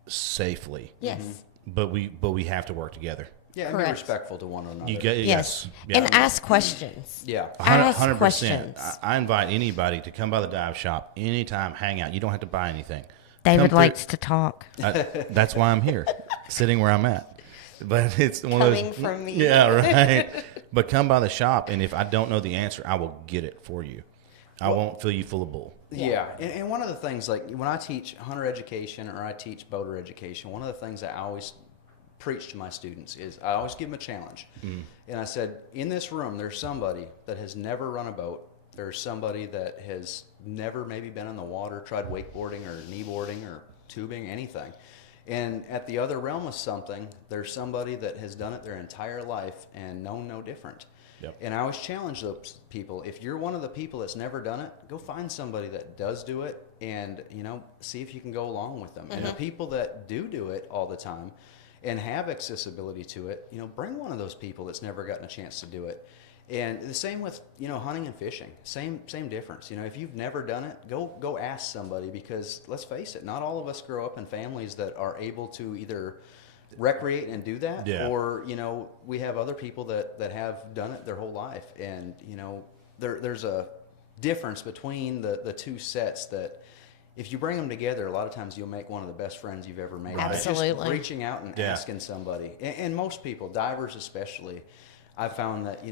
safely. Yes. But we have to work together. Yeah, and be Correct. respectful to one another. You get Yes. Yeah. And ask questions. Yeah. Ask 100%. questions. I invite anybody to come by the dive shop anytime, hang out. You don't have to buy anything. David Come likes to talk. That's why I'm here, sitting where I'm at. But it's one of Coming those. from me. Yeah, right. But come by the shop, and if I don't know the answer, I will get it for you. I won't fill you full of bull. Yeah, and one of the things, like when I teach hunter education or I teach boater education, one of the things that I always preach to my students is I always give them a challenge. And I said, in this room, there's somebody that has never run a boat. There's somebody that has never maybe been in the water, tried wakeboarding or kneeboarding or tubing, anything. And at the other realm of something, there's somebody that has done it their entire life and known no different. Yep. And I always challenge those people. If you're one of the people that's never done it, go find somebody that does do it and, see if you can go along with them. And the people that do it all the time and have accessibility to it, bring one of those people that's never gotten a chance to do it. And the same with, hunting and fishing. Same difference. If you've never done it, go ask somebody, because let's face it, not all of us grow up in families that are able to either recreate and do that, or we have other people that have done it their whole life, and there's a difference between the two sets that if you bring them together, a lot of times you'll make one of the best friends you've ever made. Right. Just Absolutely. reaching out and asking somebody, and most people, divers especially, I've found that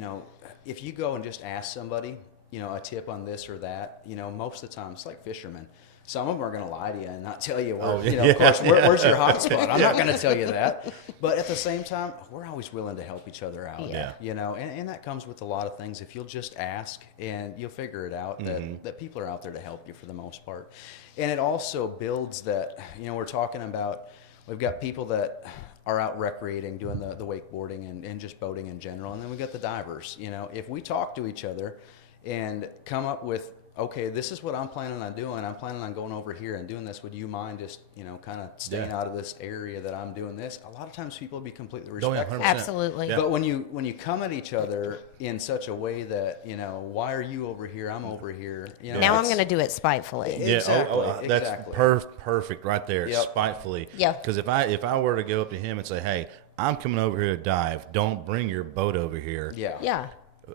if you go and just ask somebody a tip on this or that, most of the time it's like fishermen. Some of them are going to lie to you and not tell you where, of course, where's your hot spot? I'm not going to tell you that. But at the same time, we're always willing to help each other out. Yeah. And that comes with a lot of things. If you'll just ask and you'll figure it out, that people are out there to help you for the most part. And it also builds that, we're talking about, we've got people that are out recreating, doing the wakeboarding and just boating in general. And then we've got the divers. If we talk to each other and come up with, okay, this is what I'm planning on doing. I'm planning on going over here and doing this. Would you mind just, kind of staying out of this area that I'm doing this? A lot of times people will be completely respectful. 100%. Absolutely. Yeah. But when you come at each other in such a way that, why are you over here? I'm over here. Now I'm going to do it spitefully. Yeah, Exactly. that's exactly. perfect right there. Yep. Spitefully. Yeah. Because if I were to go up to him and say, "Hey, I'm coming over here to dive. Don't bring your boat over here." Yeah. Yeah.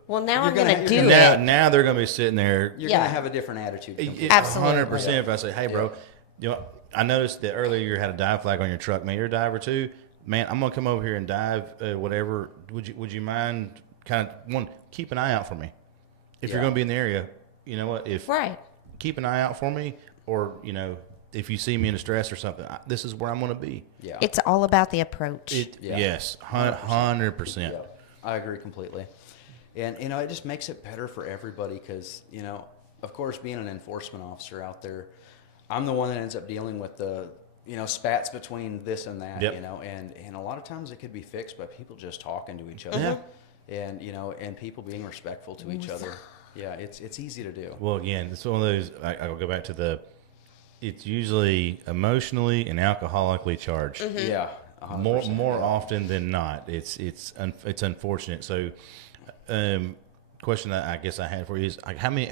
Well, now You're I'm going gonna- to you're do gonna- it. Now they're going to be sitting there. You're Yeah. going to have a different attitude. completely. Absolutely. 100%. If I say, "Hey, bro, I noticed that earlier you had a dive flag on your truck. Man, you're a diver too. Man, I'm going to come over here and dive. Whatever. Would you mind kind of keep an eye out for me? If you're going to be in the area, you know what? If Right. keep an eye out for me, or if you see me in distress or something, this is where I'm going to be." Yeah. It's all about the approach. Yeah. Yes, 100%. Yeah, I agree completely. And, it just makes it better for everybody because, of course, being an enforcement officer out there, I'm the one that ends up dealing with the, spats between this and that, Yep. and a lot of times it could be fixed by people just talking to each other. And, and people being respectful to each other. Yeah, it's easy to do. Well, again, it's one of those. I'll go back to it's usually emotionally and alcoholically charged. Yeah. 100%. More often than not, it's unfortunate. So, question that I guess I had for you is how many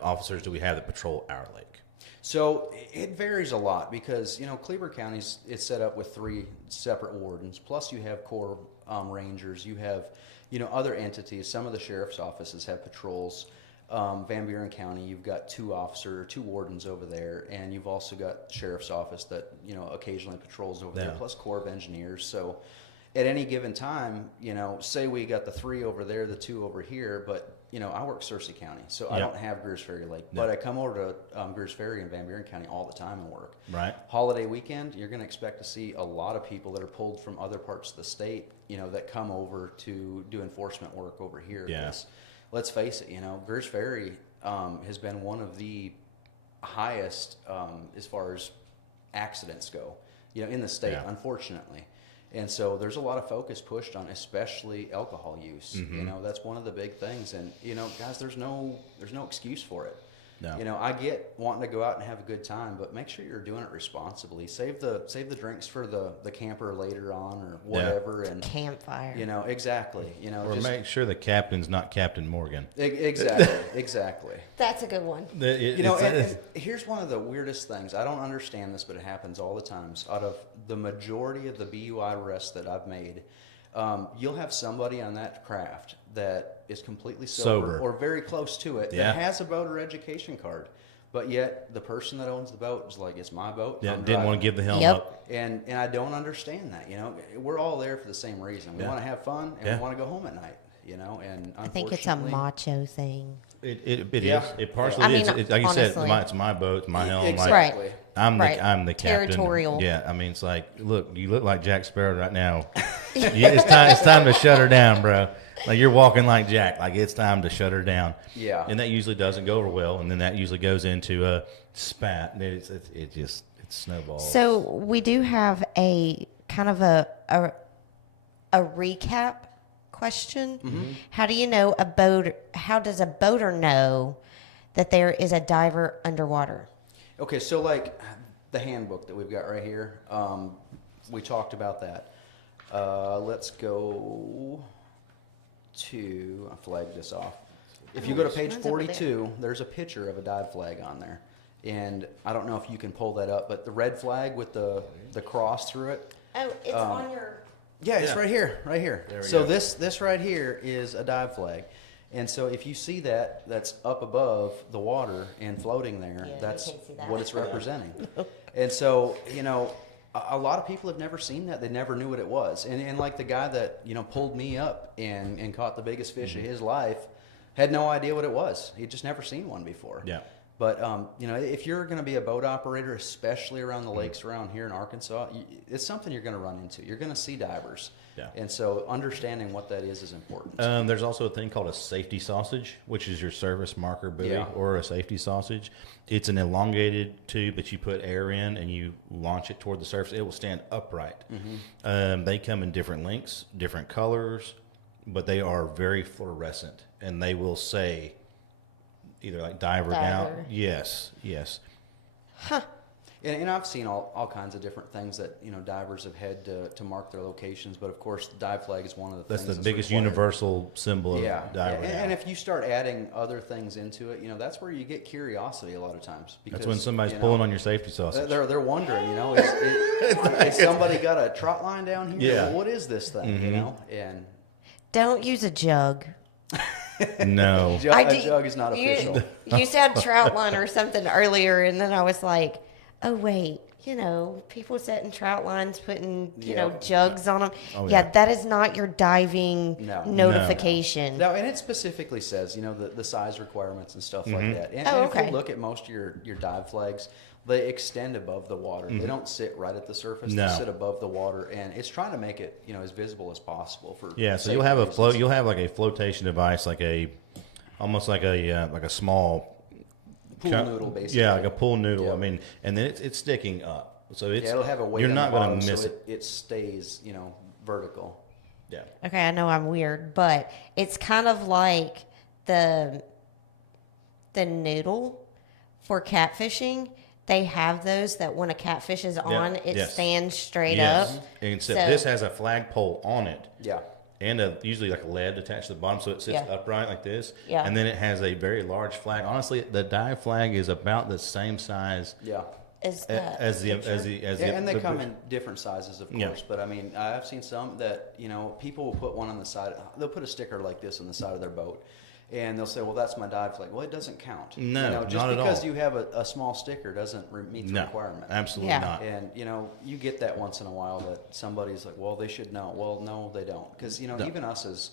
officers do we have that patrol our lake? So it varies a lot because, Cleburne County is set up with 3 separate wardens, plus you have Corps rangers, you have, other entities. Some of the sheriff's offices have patrols. Van Buren County, you've got 2 wardens over there, and you've also got the sheriff's office that, occasionally patrols over there, plus Corps of Engineers. So at any given time, say we got the 3 over there, the 2 over here, but, I work Searcy County, so I don't have Greers Ferry Lake, but I come over to Greers Ferry in Van Buren County all the time and work. Right. Holiday weekend, you're going to expect to see a lot of people that are pulled from other parts of the state, that come over to do enforcement work over here. Yeah. Let's face it, Greers Ferry has been one of the highest as far as accidents go, in the state, unfortunately. And so there's a lot of focus pushed on especially alcohol use. That's one of the big things. And, guys, there's no excuse for it. No. You know, I get wanting to go out and have a good time, but make sure you're doing it responsibly. Save the drinks for the camper later on or whatever. And Campfire. you know, exactly. You know, Or just make sure the captain's not Captain Morgan. exactly. That's a good one. You know, and here's one of the weirdest things. I don't understand this, but it happens all the times. Out of the majority of the BUI arrests that I've made, you'll have somebody on that craft that is completely sober or very close to it that has a boater education card, but yet the person that owns the boat is like, it's my boat. Yeah, didn't want to give the helm up. And I don't understand that. You know, we're all there for the same reason. We want to have fun and we want to go home at night. You know, and I think it's a macho thing. It is. It partially is. Like you said, it's my boat, it's my helm. Exactly. Like, I'm the captain. Territorial. Yeah, I mean, it's like, look, you look like Jack Sparrow right now. It's time to shut her down, bro. Like, you're walking like Jack. Like, it's time to shut her down. Yeah. And that usually doesn't go over well, and then that usually goes into a spat. And it snowballs. So we do have a kind of a recap question. Mm-hmm. How does a boater know that there is a diver underwater? Okay, so like the handbook that we've got right here, we talked about that. Let's go to, I flagged this off. If you go to page 42, there's a picture of a dive flag on there. And I don't know if you can pull that up, but the red flag with the cross through it. Oh, it's on your... Yeah, it's right here. There we So go. this right here is a dive flag. And so if you see that's up above the water and floating there, that's can't see that. what it's representing. And so, you know, a lot of people have never seen that. They never knew what it was. And like the guy that, you know, pulled me up and caught the biggest fish of his life had no idea what it was. He'd just never seen one before. Yeah. But, you know, if you're going to be a boat operator, especially around the lakes around here in Arkansas, it's something you're going to run into. You're going to see divers. Yeah. And so understanding what that is important. There's also a thing called a safety sausage, which is your service marker buoy or a safety sausage. It's an elongated tube that you put air in and you launch it toward the surface. It will stand upright. Mm-hmm. They come in different lengths, different colors, but they are very fluorescent, and they will say either like diver down. Yes. Huh. And I've seen all kinds of different things that, you know, divers have had to mark their locations. But, of course, the dive flag is one of the things that's the biggest required. Universal symbol of diver. And if you start adding other things into it, you know, that's where you get curiosity a lot of times. Because, that's when somebody's pulling on your safety sausage. They're wondering, you know, has somebody got a trot line down here? Yeah. Well, what is this thing, you know? And Don't use a jug. No. a jug is not official. You said trout line or something earlier, and then I was like, oh, wait. You know, people setting trout lines, putting, you know, jugs on them. Oh, yeah, yeah. that is not your diving notification. No, and it specifically says, you know, the size requirements and stuff like that. And, Oh, and if okay. you look at most of your dive flags, they extend above the water. They don't sit right at the surface. No. They sit above the water, and it's trying to make it, you know, as visible as possible for Yeah, so you'll safety have a reasons. you'll have like a flotation device, almost like a small pool noodle, basically. Yeah, like a pool noodle. Yeah. I mean, and then it's sticking up, so it's it'll have a weight you're on not the going bottom, to miss so it. it stays, you know, vertical. Yeah, Okay, I know I'm weird, but it's kind of like the noodle for catfishing. They have those that when a catfish is on, it yes. stands straight yes. up. Except So- this has a flagpole on it. Yeah. And usually like a lead attached to the bottom, so it sits upright like this. Yeah. And then it has a very large flag. Honestly, the dive flag is about the same size Yeah. As And they come in different sizes, of course. Yeah. But I mean, I've seen some that, you know, people will put one on the side. They'll put a sticker like this on the side of their boat, and they'll say, "Well, that's my dive flag." Well, it doesn't count. No, you know, just not at because all. you have a small sticker doesn't meet the No, requirement. absolutely Yeah. not. And you know, you get that once in a while that somebody's like, "Well, they should know." Well, no, they don't, because you know, No. even us as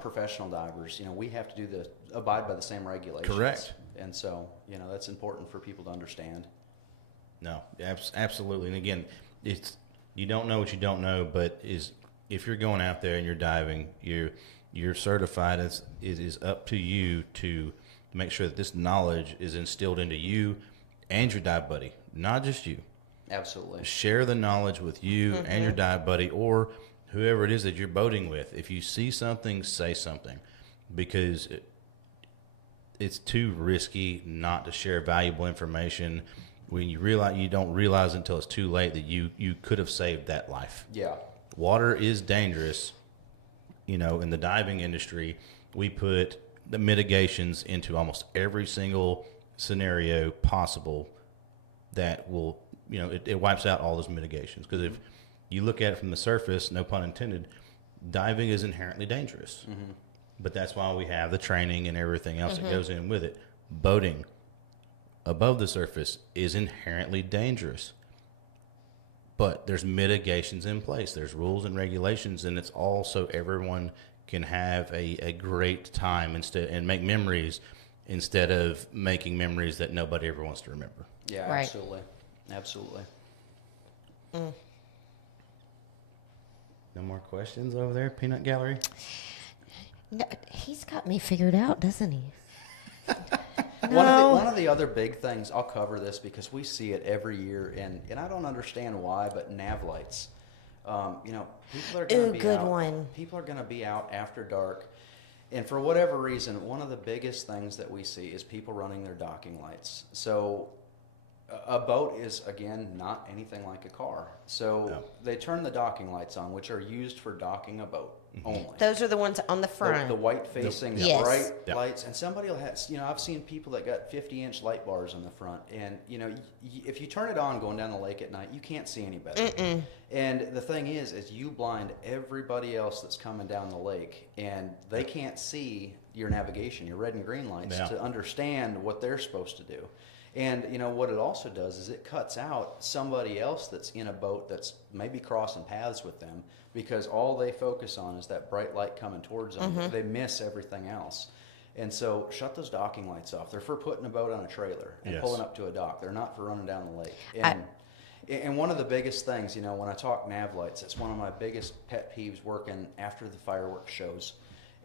professional divers, you know, we have to abide by the same regulations. Correct. And so, you know, that's important for people to understand. No, absolutely. And again, it's you don't know what you don't know, but if you're going out there and you're diving, you're certified. It is up to you to make sure that this knowledge is instilled into you and your dive buddy, not just you. Absolutely. Share the knowledge with you and your dive buddy or whoever it is that you're boating with. If you see something, say something, because it's too risky not to share valuable information when you don't realize until it's too late that you could have saved that life. Yeah. Water is dangerous. In the diving industry, we put the mitigations into almost every single scenario possible that will, it wipes out all those mitigations. Because if you look at it from the surface, no pun intended, diving is inherently dangerous. Mm-hmm. But that's why we have the training and everything else that goes in with it. Boating above the surface is inherently dangerous. But there's mitigations in place. There's rules and regulations, and it's all so everyone can have a great time and make memories instead of making memories that nobody ever wants to remember. Yeah, Right. Absolutely. No more questions over there, Peanut Gallery? No, he's got me figured out, doesn't he? One of the other big things, I'll cover this because we see it every year, and I don't understand why, but nav lights. People are going to be good out. one. People are going to be out after dark, and for whatever reason, one of the biggest things that we see is people running their docking lights. So a boat is, again, not anything like a car. So they turn the docking lights on, which are used for docking a boat only. Those are the ones on the front. The white facing, Yes. bright Yep. lights. And somebody will have, I've seen people that got 50-inch light bars on the front. And, if you turn it on going down the lake at night, you can't see any better. Mm-mm. And the thing is you blind everybody else that's coming down the lake. And they can't see your navigation, your red and green lights, to understand what they're supposed to do. And, what it also does is it cuts out somebody else that's in a boat that's maybe crossing paths with them because all they focus on is that bright light coming towards them. Mm-hmm. They miss everything else. And so shut those docking lights off. They're for putting a boat on a trailer and pulling up to a dock. They're not for running down the lake. And one of the biggest things, when I talk nav lights, it's one of my biggest pet peeves working after the fireworks shows.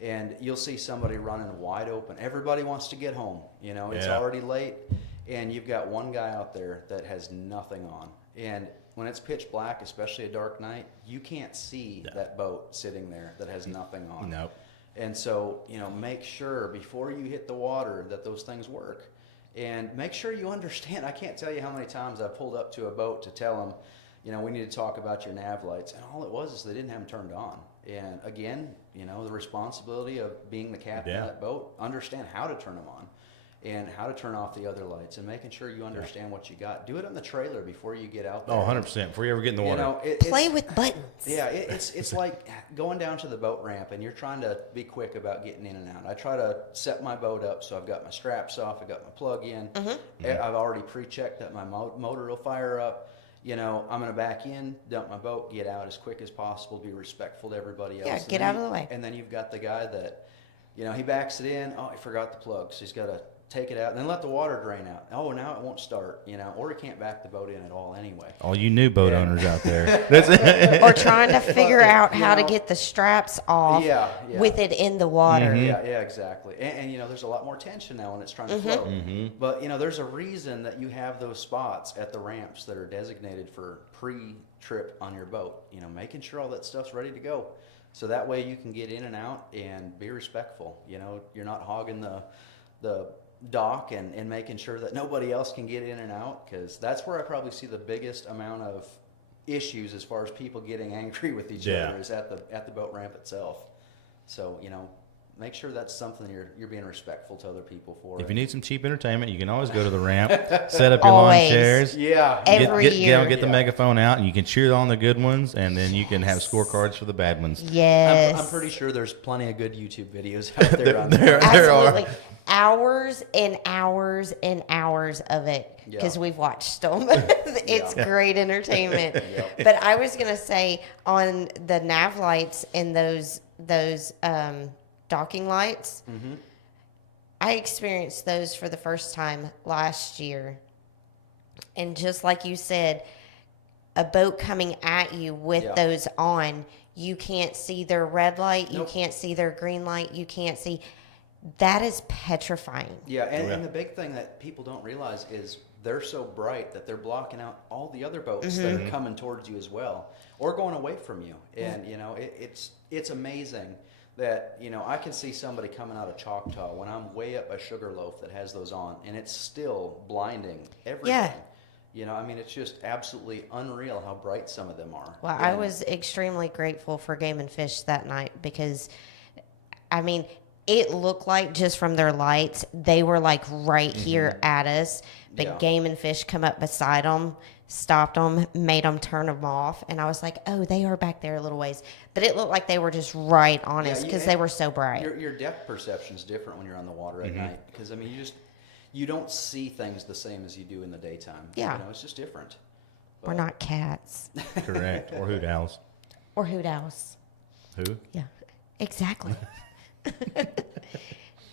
And you'll see somebody running wide open. Everybody wants to get home. It's already late. And you've got one guy out there that has nothing on. And when it's pitch black, especially a dark night, you can't see that boat sitting there that has nothing on. Nope. And so, make sure before you hit the water that those things work. And make sure you understand. I can't tell you how many times I've pulled up to a boat to tell them, we need to talk about your nav lights. And all it was is they didn't have them turned on. And again, the responsibility of being the captain of that boat, understand how to turn them on. And how to turn off the other lights and making sure you understand what you got. Do it on the trailer before you get out there. Oh, 100%. Before you ever get in the water. Play with buttons. Yeah, it's like going down to the boat ramp and you're trying to be quick about getting in and out. I try to set my boat up so I've got my straps off, I've got my plug in. Mm-hmm. I've already pre-checked that my motor will fire up. I'm going to back in, dump my boat, get out as quick as possible, be respectful to everybody else. Yeah, get out of the way. And then you've got the guy that, he backs it in. Oh, he forgot the plug, so he's got to take it out and then let the water drain out. Oh, now it won't start, or he can't back the boat in at all anyway. All you new boat owners out there. Or trying to figure out how to get the straps off with it in the water. Mm-hmm. Yeah, exactly. And there's a lot more tension now when it's trying to float. Mm-hmm. But, there's a reason that you have those spots at the ramps that are designated for pre-trip on your boat, making sure all that stuff's ready to go. So that way you can get in and out and be respectful. You're not hogging the dock and making sure that nobody else can get in and out, because that's where I probably see the biggest amount of issues as far as people getting angry with each other is at the boat ramp itself. So make sure that's something you're being respectful to other people for. If you need some cheap entertainment, you can always go to the ramp, set up your lawn chairs. Yeah. Every year. Get the megaphone out, and you can cheer on the good ones, and then you can have scorecards for the bad ones. Yes. I'm pretty sure there's plenty of good YouTube videos out there on that. There Absolutely. are. Hours and hours and hours of it because we've watched them. It's great entertainment. But I was going to say on the nav lights and those docking lights, I experienced those for the first time last year. And just like you said, a boat coming at you with those on, you can't see their red light, you can't see their green light, you can't see. That is petrifying. Yeah, and the big thing that people don't realize is they're so bright that they're blocking out all the other boats that are coming towards you as well, or going away from you. And it's amazing that, I can see somebody coming out of Choctaw when I'm way up by Sugarloaf that has those on, and it's still blinding everything. Yeah. It's just absolutely unreal how bright some of them are. Well, I was extremely grateful for Game and Fish that night because, it looked like just from their lights, they were like right here at us. But Yeah. Game and Fish come up beside them, stopped them, made them turn them off. And I was like, oh, they are back there a little ways. But it looked like they were just right on us because they were so bright. Your depth perception is different when you're on the water at night because, you don't see things the same as you do in the daytime. Yeah. It's just different. We're not cats. Correct. Or hoot owls. Or hoot owls. Who? Yeah, exactly.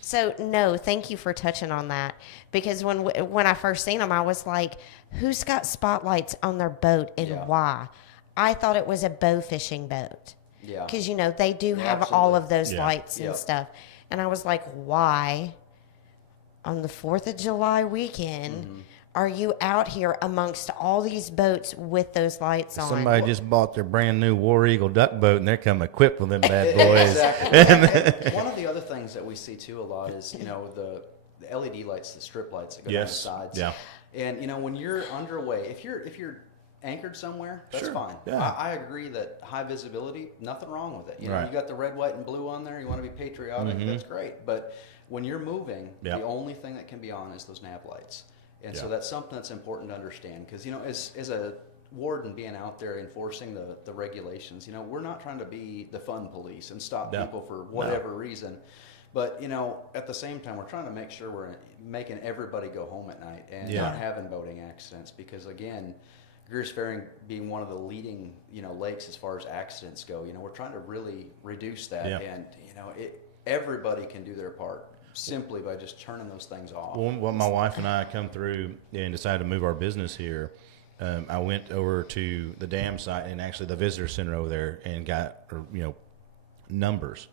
So, no, thank you for touching on that. Because when I first seen them, I was like, who's got spotlights on their boat and Yeah. why? I thought it was a bow fishing boat. Yeah. Because, they do have Absolutely. all of those Yeah. lights and Yep. stuff. And I was like, why on the 4th of July weekend are you out here amongst all these boats with those lights on? Somebody just bought their brand new War Eagle duck boat, and they're coming equipped with them bad boys. Exactly. And one of the other things that we see too a lot is, the LED lights, the strip lights that go down the Yes. sides. Yeah. And when you're underway, if you're anchored somewhere, that's Sure. fine. Yeah. I agree that high visibility, nothing wrong with it. You Right. got the red, white, and blue on there. You want to be patriotic, that's great. But when you're moving, Yeah. the only thing that can be on is those nav lights. And so Yeah. that's something that's important to understand because, as a warden being out there enforcing the regulations, we're not trying to be the fun police and stop No. people for whatever reason. But, at the same time, we're trying to make sure we're making everybody go home at night and Yeah. not having boating accidents because, again, Greer's Ferry being one of the leading, lakes as far as accidents go, we're trying to really reduce that. Yeah. And, everybody can do their part simply by just turning those things off. Well, when my wife and I come through and decided to move our business here, I went over to the dam site and actually the visitor center over there and got, numbers.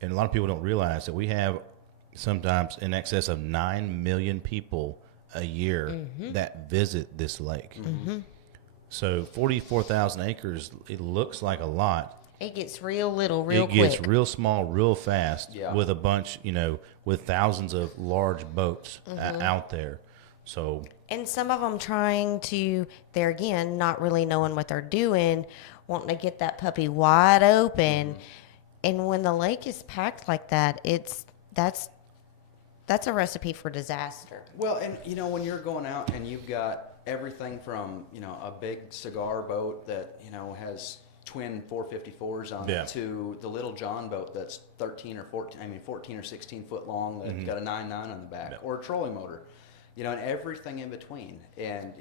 And a lot of people don't realize that we have sometimes in excess of 9 million people a year that visit this lake. So 44,000 acres, it looks like a lot. It gets real little real It quick. gets real small real fast Yeah. with a bunch, with thousands of large boats out there. So, And some of them trying to, there again, not really knowing what they're doing, wanting to get that puppy wide open. And when the lake is packed like that, that's a recipe for disaster. Well, and when you're going out and you've got everything from a big cigar boat that has twin 454s on Yeah. it to the little John boat that's 14 or 16 foot long that's got a 9.9 on the back or a trolling motor, and everything in between. And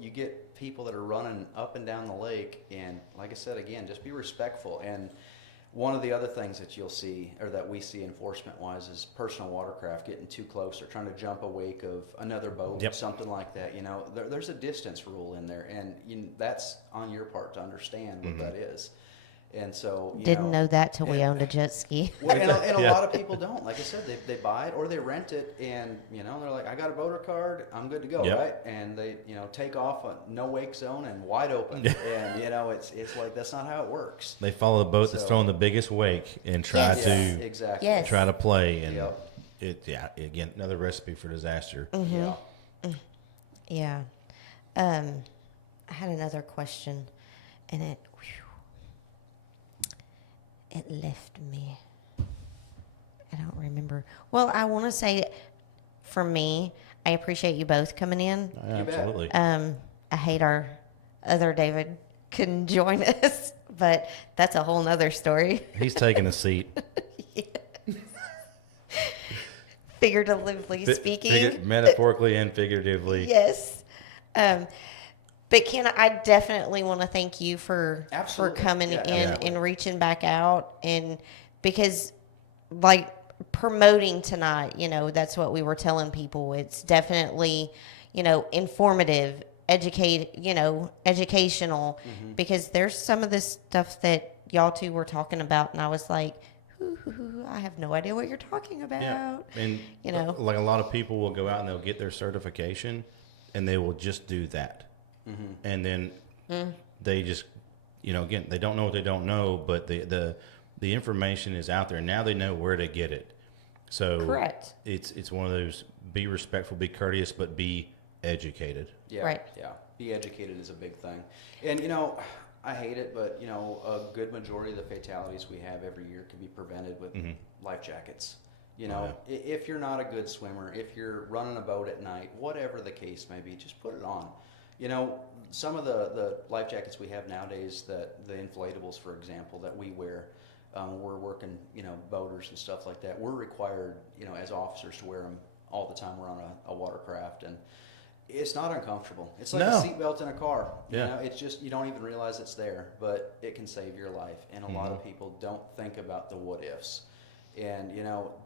you get people that are running up and down the lake, and like I said again, just be respectful. And one of the other things that you'll see, or that we see enforcement-wise, is personal watercraft getting too close or trying to jump a wake of another boat, Yep. something like that. There's a distance rule in there, and that's on your part to understand what that is. And so, Didn't know that till we owned a jet ski. Well, and a Yeah. lot of people don't. Like I said, they buy it or they rent it, and they're like, I got a boater card, I'm good to go, Yep. right? And they take off a no wake zone and wide open, and it's like that's not how it works. they follow the boat that's So- throwing the biggest wake and try Yes. to Exactly. Yes. try to play. And Yep. again, another recipe for disaster. Yeah. Yeah. I had another question, and it left me. I don't remember. Well, I want to say, for me, I appreciate you both coming in. bet. Absolutely. I hate our other David couldn't join us, but that's a whole nother story. He's taking a seat. Figuratively speaking. Metaphorically and figuratively. Yes. But Ken, I definitely want to thank you for Absolutely. coming Yeah, in absolutely. and reaching back out, and because like promoting tonight, that's what we were telling people. It's definitely, informative, educational, because there's some of this stuff that y'all two were talking about, and I was like, I have no idea what you're talking about. Yeah. And like a lot of people will go out and they'll get their certification and they will just do that. And then they just, again, they don't know what they don't know, but the the information is out there. Now they know where to get it. So Correct. It's one of those, be respectful, be courteous, but be educated. Yeah, Right. yeah. Be educated is a big thing. And, I hate it, but, a good majority of the fatalities we have every year can be prevented with life jackets. If you're not a good swimmer, if you're running a boat at night, whatever the case may be, just put it on. Some of the life jackets we have nowadays, that the inflatables, for example, that we wear, we're working, boaters and stuff like that. We're required, as officers to wear them all the time we're on a watercraft, and it's not uncomfortable. It's like a seatbelt in a car. Yeah. It's just, you don't even realize it's there, but it can save your life. And a lot of people don't think about the what ifs. And,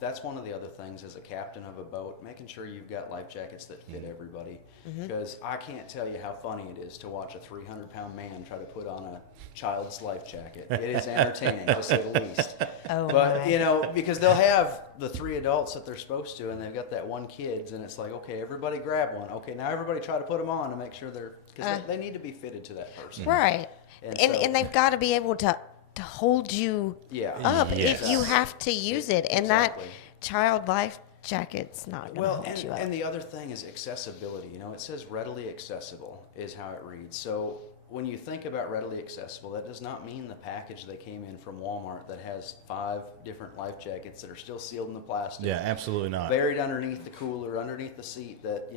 that's one of the other things as a captain of a boat, making sure you've got life jackets that fit everybody. Because I can't tell you how funny it is to watch a 300-pound man try to put on a child's life jacket. It is entertaining, to say the least. Oh, But, my. because they'll have the 3 adults that they're supposed to, and they've got that one kid, and it's like, okay, everybody grab one. Okay, now everybody try to put them on to make sure because they need to be fitted to that person. Right. And And, so- and they've got to be able to hold you Yeah. up Yes. if you have to use it. And Exactly. that child life jacket's not going to Well, hold you up. and the other thing is accessibility. It says readily accessible is how it reads. So when you think about readily accessible, that does not mean the package that came in from Walmart that has 5 different life jackets that are still sealed in the plastic. Yeah, absolutely not. Buried underneath the cooler, underneath the seat. That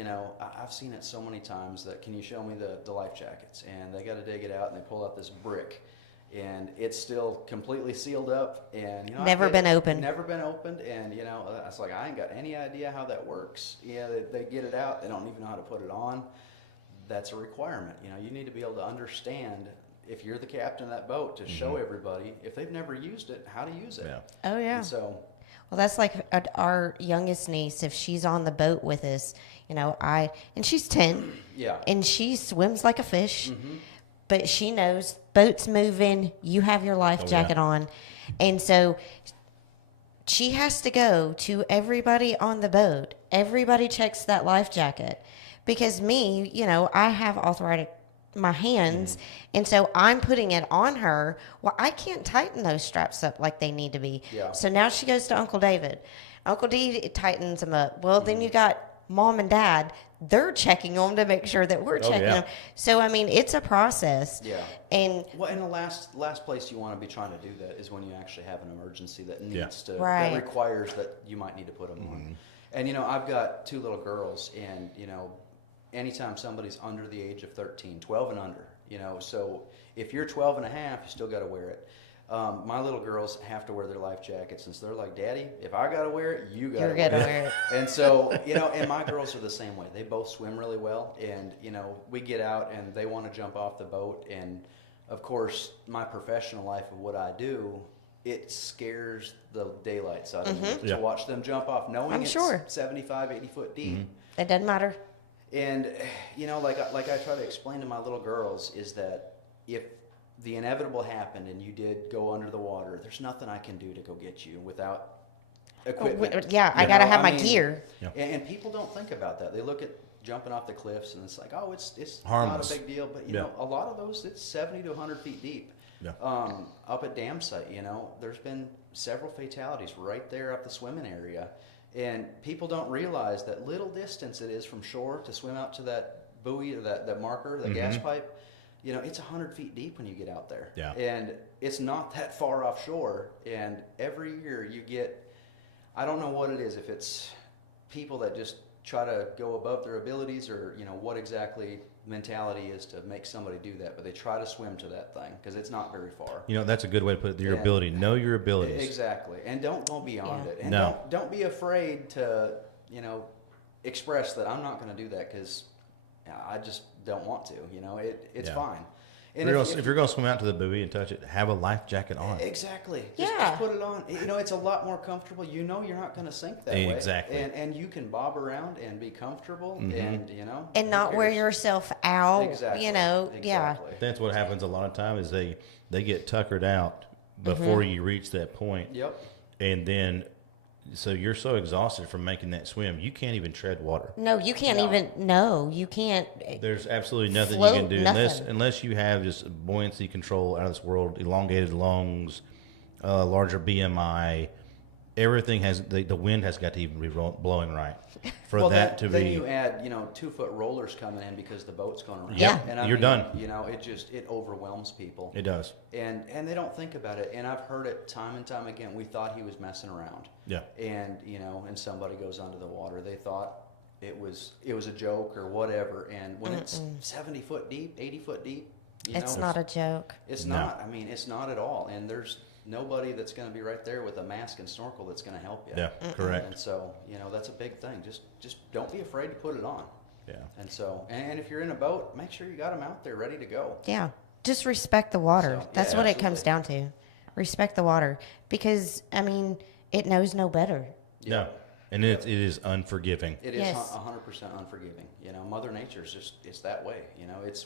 I've seen it so many times. That, can you show me the life jackets? And they got to dig it out, and they pull out this brick, and it's still completely sealed up, and Never been opened. Never been opened, and it's like, I ain't got any idea how that works. Yeah, they get it out, they don't even know how to put it on. That's a requirement. You need to be able to understand, if you're the captain of that boat, to show everybody, if they've never used it, how to use it. Yeah. Oh, yeah. And so, Well, that's like our youngest niece. If she's on the boat with us, and she's 10, yeah. and she swims like a fish, but she knows boat's moving, you have your life jacket on. And so she has to go to everybody on the boat. Everybody checks that life jacket. Because me, I have arthritic my hands, and so I'm putting it on her. Well, I can't tighten those straps up like they need to be. Yeah. So now she goes to Uncle David. Uncle D tightens them up. Well, then you got Mom and Dad. They're checking them to make sure that we're checking them. So, it's a process. Yeah. And Well, and the last place you want to be trying to do that is when you actually have an emergency that needs to, Right. that requires that you might need to put them on. And, I've got 2 little girls, and, anytime somebody's under the age of 13, 12 and under, so if you're 12 and a half, you still got to wear it. My little girls have to wear their life jackets, and so they're like, Daddy, if I got to wear it, you got to you're wear going to it. wear it. And so, and my girls are the same way. They both swim really well, and, we get out and they want to jump off the boat. And of course, my professional life of what I do, it scares the daylights out of me to watch them jump off, knowing I'm it's sure. 75, 80 foot deep. It doesn't matter. And, like I try to explain to my little girls, is that if the inevitable happened and you did go under the water, there's nothing I can do to go get you without equipment. Yeah, I got to have my gear. And people don't think about that. They look at jumping off the cliffs, and it's like, oh, it's Harmless. not a big deal. But, a lot of those, it's 70 to 100 feet deep. Yeah. Up at dam site, there's been several fatalities right there up the swimming area. And people don't realize that little distance it is from shore to swim out to that buoy or that marker, the gas pipe. It's 100 feet deep when you get out there. Yeah. And it's not that far offshore. And every year you get, I don't know what it is, if it's people that just try to go above their abilities, or, what exactly mentality is to make somebody do that, but they try to swim to that thing because it's not very far. That's a good way to put it. Your Yeah. ability. Know your abilities. Exactly. And don't go beyond Yeah. it. And No. don't be afraid to, express that I'm not going to do that because I just don't want to. It's Yeah. fine. And If you're going to swim out to the buoy and touch it, have a life jacket on. Exactly. Yeah. Just put it on. It's a lot more comfortable. You're not going to sink that way. Exactly. And you can bob around and be comfortable, and And who not wear cares? yourself out. Exactly. Yeah. Exactly. That's what happens a lot of times is they get tuckered out before you reach that point. Yep. And then, so you're so exhausted from making that swim, you can't even tread water. No, you can't No. even. No, you can't. There's absolutely nothing Float, you can do nothing. unless you have just buoyancy control out of this world, elongated lungs, larger BMI. Everything has the wind has got to even be blowing right for well, that to then be. you add 2-foot rollers coming in because the boat's going around. Yeah. and You're done. It overwhelms people. It does. And they don't think about it. And I've heard it time and time again. We thought he was messing around. Yeah. And and somebody goes under the water. They thought it was a joke or whatever. And when it's 70 foot deep, 80 foot deep, It's not a joke. It's No. not. I mean, it's not at all. And there's nobody that's going to be right there with a mask and snorkel that's going to help you. Yeah. Correct. And so, that's a big thing. Just don't be afraid to put it on. Yeah. And so, and if you're in a boat, make sure you got them out there ready to go. Yeah. Just respect the water. So, That's yeah, what it comes absolutely. down to. Respect the water. Because, I mean, it knows no better. No. And it is unforgiving. It is Yes. 100% unforgiving. Mother Nature's it's that way.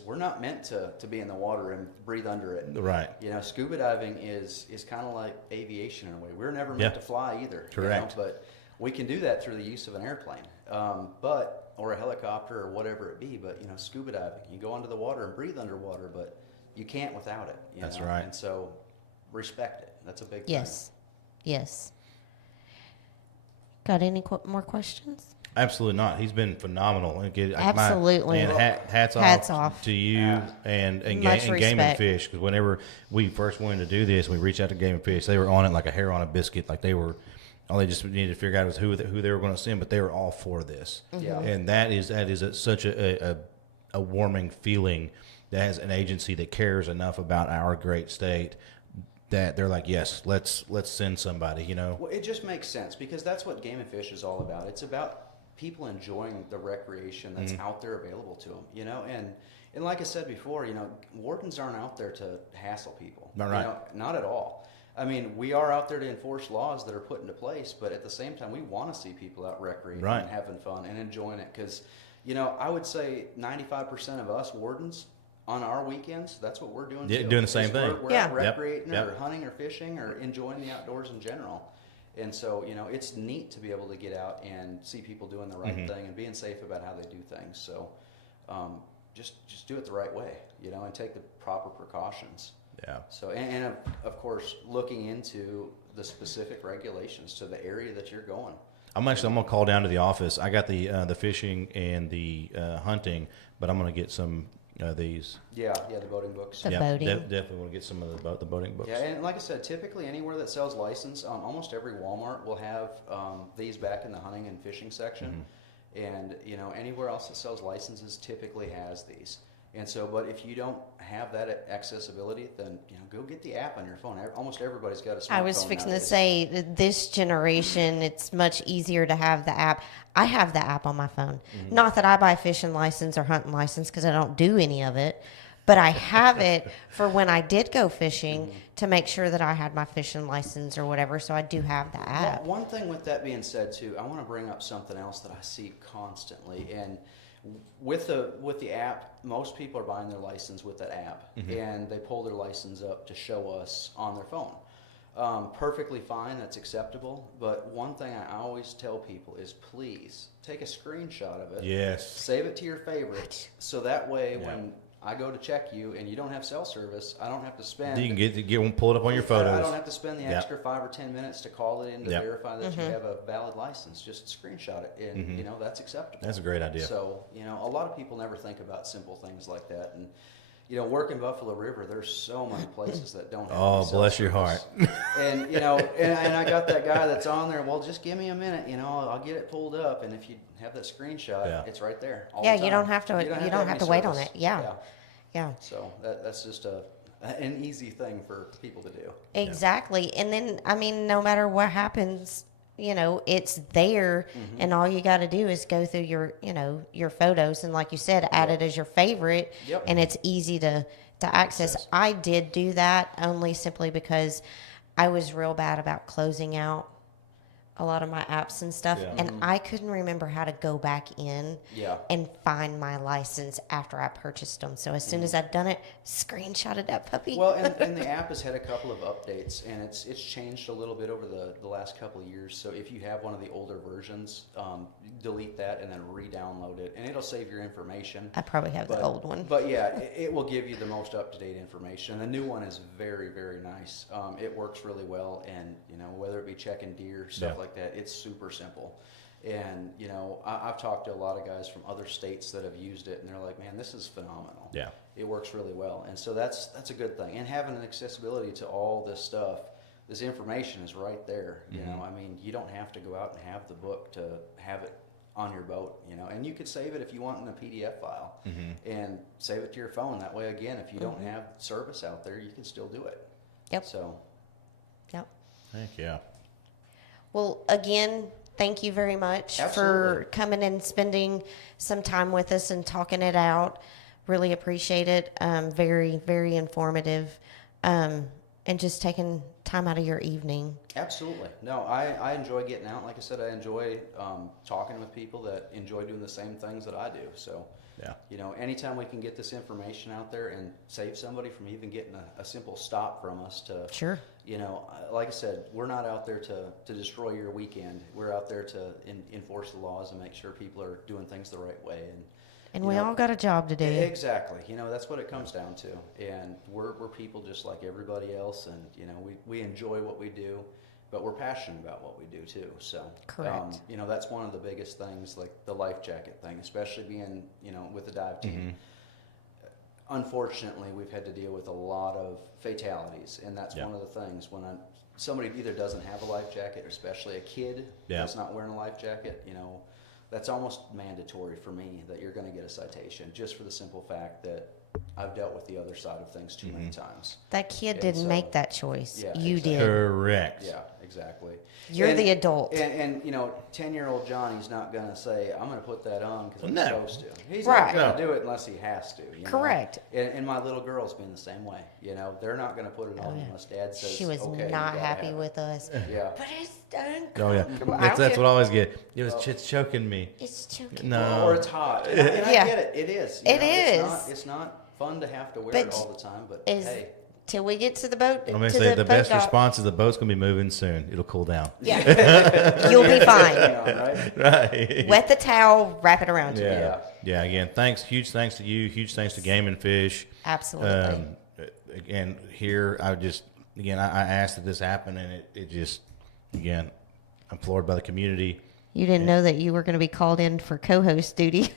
We're not meant to be in the water and breathe under it. Right. Scuba diving is kind of like aviation in a way. We're never meant Yeah. to fly either. Correct. But we can do that through the use of an airplane, or a helicopter or whatever it be. But scuba diving, you go under the water and breathe underwater, but you can't without it. That's right. And so, respect it. That's a big Yes. Yes. Got any more questions? Absolutely not. He's been phenomenal. Absolutely. And hats off. to you and Much Game and respect. Fish, because whenever we first wanted to do this, we reached out to Game and Fish. They were on it like a hair on a biscuit. Like all they just needed to figure out was who they were going to send, but they were all for this. Yeah. And that is such a warming feeling. That has an agency that cares enough about our great state that they're like, yes, let's send somebody. Well, it just makes sense because that's what Game and Fish is all about. It's about people enjoying the recreation that's out there available to them, and like I said before, wardens aren't out there to hassle people. Not right. Not at all. I mean, we are out there to enforce laws that are put into place, but at the same time, we want to see people out recreating Right. and having fun and enjoying it because, I would say 95% of us wardens on our weekends, that's what we're doing. Yeah, too, doing the same is thing. We're Yeah. out recreating Yep. or hunting or fishing or enjoying the outdoors in general. And so, it's neat to be able to get out and see people doing the right thing and being safe about how they do things. So, just do it the right way, and take the proper precautions. Yeah. So, and of course, looking into the specific regulations to the area that you're going. I'm gonna call down to the office. I got the fishing and the hunting, but I'm gonna get some of these. Yeah, the boating books. The boating. Definitely want to get some of the boating books. Yeah, and like I said, typically anywhere that sells license, almost every Walmart will have these back in the hunting and fishing section, and anywhere else that sells licenses typically has these. And so, but if you don't have that accessibility, then go get the app on your phone. Almost everybody's got a smartphone. I was fixing nowadays. to say that this generation, it's much easier to have the app. I have the app on my phone. Not that I buy a fishing license or hunting license because I don't do any of it, but I have it for when I did go fishing to make sure that I had my fishing license or whatever. So I do have the app. One thing with that being said, too, I want to bring up something else that I see constantly, and with the app, most people are buying their license with that app, and they pull their license up to show us on their phone. Perfectly fine, that's acceptable. But one thing I always tell people is please take a screenshot of it. Yes. Save it to your favorites, so that way Yeah. when I go to check you and you don't have cell service, I don't have to spend. You can get one pulled up on your I photos. don't have to spend the Yep. extra 5 or 10 minutes to call it in to Yep. verify that you have a valid license. Just screenshot it, and that's acceptable. That's a great idea. So a lot of people never think about simple things like that, and working Buffalo River, there's so many places that don't have Oh, any cell bless your service. heart. And and I got that guy that's on there. Well, just give me a minute. I'll get it pulled up, and if you have that screenshot, Yeah. it's right there. All Yeah, the you time. don't have to. You don't have to wait on it. Yeah. Yeah. So that's just an easy thing for people to do. Exactly. And then, I mean, no matter what happens, it's there, and all you got to do is go through your photos, and like you said, add it as your favorite, Yep. and it's easy to access. I did do that only simply because I was real bad about closing out a lot of my apps and stuff, Yeah. and I couldn't remember how to go back in Yeah. and find my license after I purchased them. So as soon as I'd done it, screenshotted that puppy. Well, and the app has had a couple of updates, and it's changed a little bit over the last couple of years. So if you have one of the older versions, delete that and then re-download it, and it'll save your information. I probably have the old one. But yeah, it will give you the most up-to-date information. And the new one is very, very nice. It works really well, and whether it be checking deer, stuff like that, it's super simple. And I've talked to a lot of guys from other states that have used it, and they're like, "Man, this is phenomenal. Yeah. It works really well." And so that's a good thing. And having an accessibility to all this stuff, this information is right there. I mean, you don't have to go out and have the book to have it on your boat, and you could save it if you want in a PDF file and save it to your phone. That way, again, if you don't have service out there, you can still do it. Yep. So. Yep. Heck yeah. Well, again, thank you very much for coming and spending some time with us and talking it out. Really appreciate it. Very, very informative. And just taking time out of your evening. Absolutely. No, I enjoy getting out. Like I said, I enjoy talking with people that enjoy doing the same things that I do. So, anytime we can get this information out there and save somebody from even getting a simple stop from us to, Sure. Like I said, we're not out there to destroy your weekend. We're out there to enforce the laws and make sure people are doing things the right way. And we all got a job to do. Exactly. That's what it comes down to. And we're people just like everybody else. And, we enjoy what we do, but we're passionate about what we do too. So, Correct. that's one of the biggest things, like the life jacket thing, especially being, with the dive team. Unfortunately, we've had to deal with a lot of fatalities. And that's one of the things when somebody either doesn't have a life jacket, or especially a kid that's not wearing a life jacket, that's almost mandatory for me that you're going to get a citation, just for the simple fact that I've dealt with the other side of things too many times. That kid didn't make that choice. Yeah, you exactly. did. Correct. Yeah, exactly. You're the adult. And 10-year-old Johnny's not going to say, "I'm going to put that on because I'm No. supposed to." He's Right. not going to do it unless he has to. Correct. And my little girl's been the same way. They're not going to put it on unless Dad says, She was "Okay, you not gotta happy have it." with us. Yeah. But it's done. Oh yeah. That's what I always get. It's choking me. It's choking. No. Or it's hot. And I get it. It is. It is. It's not fun to have to wear But it all the time, but Is hey. till we get to the boat. I'm gonna to say the boat best dock. response is the boat's gonna be moving soon. It'll cool down. Yeah, you'll be fine. Right? Right. Wet the towel, wrap it around you. Yeah. Yeah. Again, huge thanks to you. Huge thanks to Game and Fish. Absolutely. Again, here I asked that this happen, and it just, again, I'm floored by the community. You didn't know that you were going to be called in for co-host duty.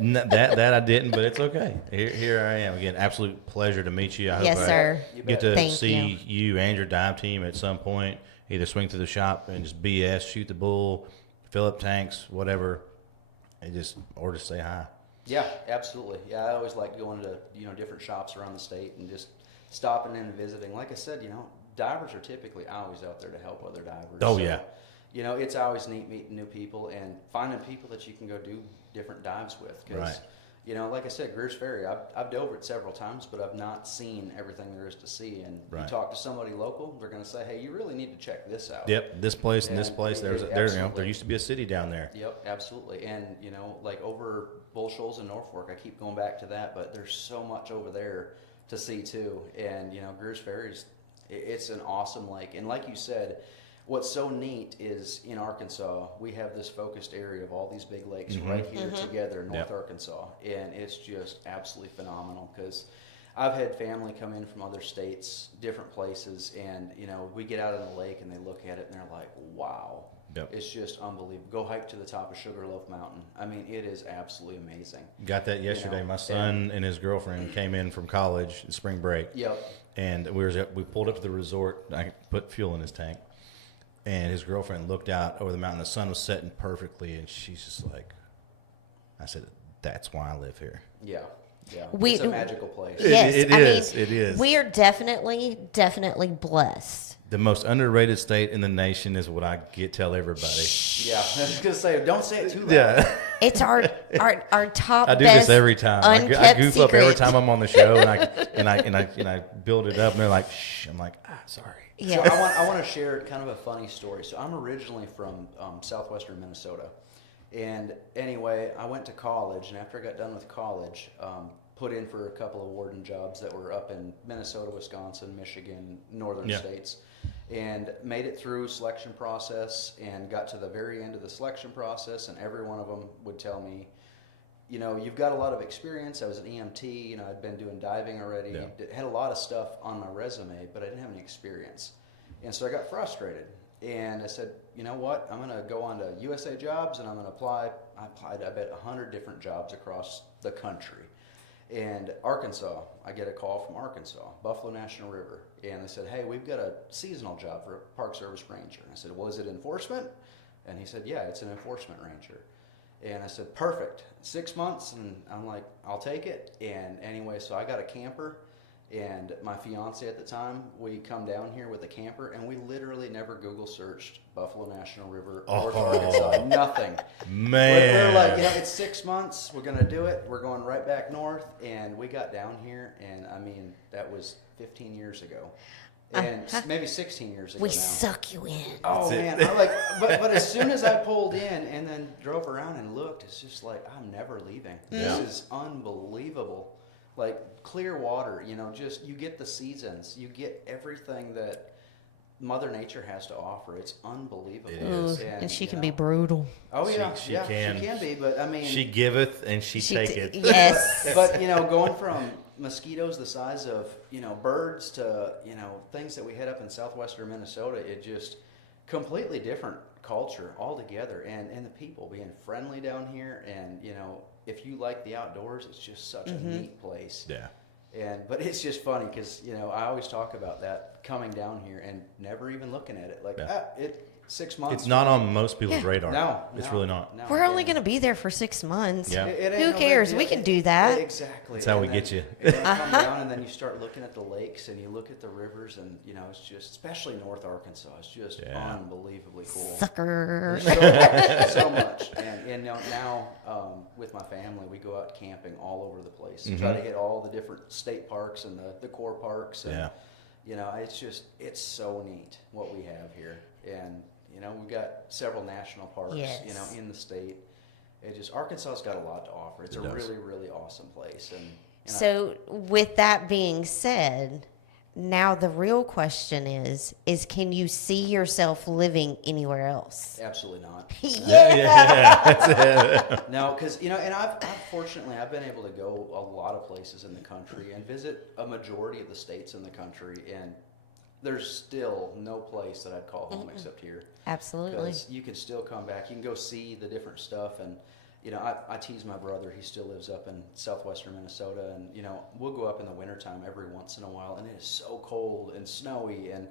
That I didn't, but it's okay. Here I am again. Absolute pleasure to meet you. I Yes, hope sir. I get to Thank see you and your dive team at some point. Either swing through the shop and just BS, shoot the bull, fill up tanks, whatever, and just say hi. Yeah, absolutely. Yeah, I always like going to different shops around the state and just stopping in and visiting. Like I said, divers are typically always out there to help other divers. Oh, So, yeah. It's always neat meeting new people and finding people that you can go do different dives with. Cause, Right. Like I said, Greer's Ferry, I've dove it several times, but I've not seen everything there is to see. And you talk to somebody local, they're going to say, "Hey, you really need to check this out." Yep, this place and this place. There Absolutely. used to be a city down there. Yep, absolutely. And, like over Bull Shoals and Norfolk, I keep going back to that, but there's so much over there to see too. And, Greer's Ferry it's an awesome lake. And like you said, what's so neat is in Arkansas, we have this focused area of all these big lakes right here together in North Arkansas. And it's just absolutely phenomenal because I've had family come in from other states, different places, and, we get out on the lake and they look at it and they're like, wow. Yep. It's just unbelievable. Go hike to the top of Sugarloaf Mountain. I mean, it is absolutely amazing. Got that yesterday. My son and his girlfriend came in from college, spring break. Yep. And we pulled up to the resort. I put fuel in his tank. And his girlfriend looked out over the mountain. The sun was setting perfectly. And she's just like, I said, "That's why I live here." Yeah. Yeah, We- it's a magical place. Yes, It I is. mean, It is. We are definitely blessed. The most underrated state in the nation is what I tell everybody. Yeah, I was gonna say, don't say it too loud. Yeah. It's our top. I do best this every time. I unkept goof up every secret. time I'm on the show, and I build it up, and they're like, "Shh." I'm like, sorry. Yes. So I want to share kind of a funny story. So I'm originally from southwestern Minnesota, and anyway, I went to college, and after I got done with college, put in for a couple of warden jobs that were up in Minnesota, Wisconsin, Michigan, northern states, and made it through selection process and got to the very end of the selection process, and every one of them would tell me, you know, you've got a lot of experience. I was an EMT, you know, I'd been doing diving already, had a lot of stuff on my resume, but I didn't have any experience. And so I got frustrated, and I said, you know what, I'm going to go on to USA Jobs, and I'm going to apply. I applied, I bet, 100 different jobs across the country. And Arkansas, I get a call from Arkansas, Buffalo National River, and they said, hey, we've got a seasonal job for a Park Service Ranger. And I said, well, is it enforcement? And he said, yeah, it's an enforcement ranger. And I said, perfect, 6 months, and I'm like, I'll take it. And anyway, so I got a camper, and my fiance at the time, we come down here with a camper, and we literally never Google searched Buffalo National River or Arkansas, nothing. Man. We're like, you know, it's 6 months, we're going to do it, we're going right back north, and we got down here, and I mean, that was 15 years ago. And maybe 16 years ago We now. suck you in. Oh man, I like, but as soon as I pulled in and then drove around and looked, it's just like, I'm never leaving. This is unbelievable. Like clear water, you know, just you get the seasons, you get everything that Mother Nature has to offer. It's unbelievable. It is. And she you can know, be brutal. Oh yeah, She yeah, can. she can be. But I mean, She giveth and she taketh. Yes. but you know, going from mosquitoes the size of, you know, birds to, you know, things that we had up in southwestern Minnesota, it just completely different culture altogether, and the people being friendly down here, and you know, if you like the outdoors, it's just such a neat place. Yeah. But it's just funny because, you know, I always talk about that coming down here and never even looking at it like 6 months. It's not on most people's radar. No, It's really not. No, We're only going to be there for 6 months. Yeah. It ain't Who no big cares? deal. We can do that. Exactly. That's how we And get you. And then you come down and then you start looking at the lakes and you look at the rivers, and you know, it's just, especially North Arkansas, it's just unbelievably cool. Sucker. There's so much. And you know, now with my family, we go out camping all over the place. Try to hit all the different state parks and the core parks. And, you know, it's so neat what we have here. And you know, we've got several national parks, you know, in the state. Arkansas's got a lot to offer. It's really, really awesome place. And So with that being said, now the real question is can you see yourself living anywhere else? absolutely not. Yeah. No, because, you know, and I've been able to go a lot of places in the country and visit a majority of the states in the country, and there's still no place that I'd call home except here. Absolutely. Because you can still come back. You can go see the different stuff. And, you know, I tease my brother. He still lives up in southwestern Minnesota. And, you know, we'll go up in the wintertime every once in a while. And it is so cold and snowy. And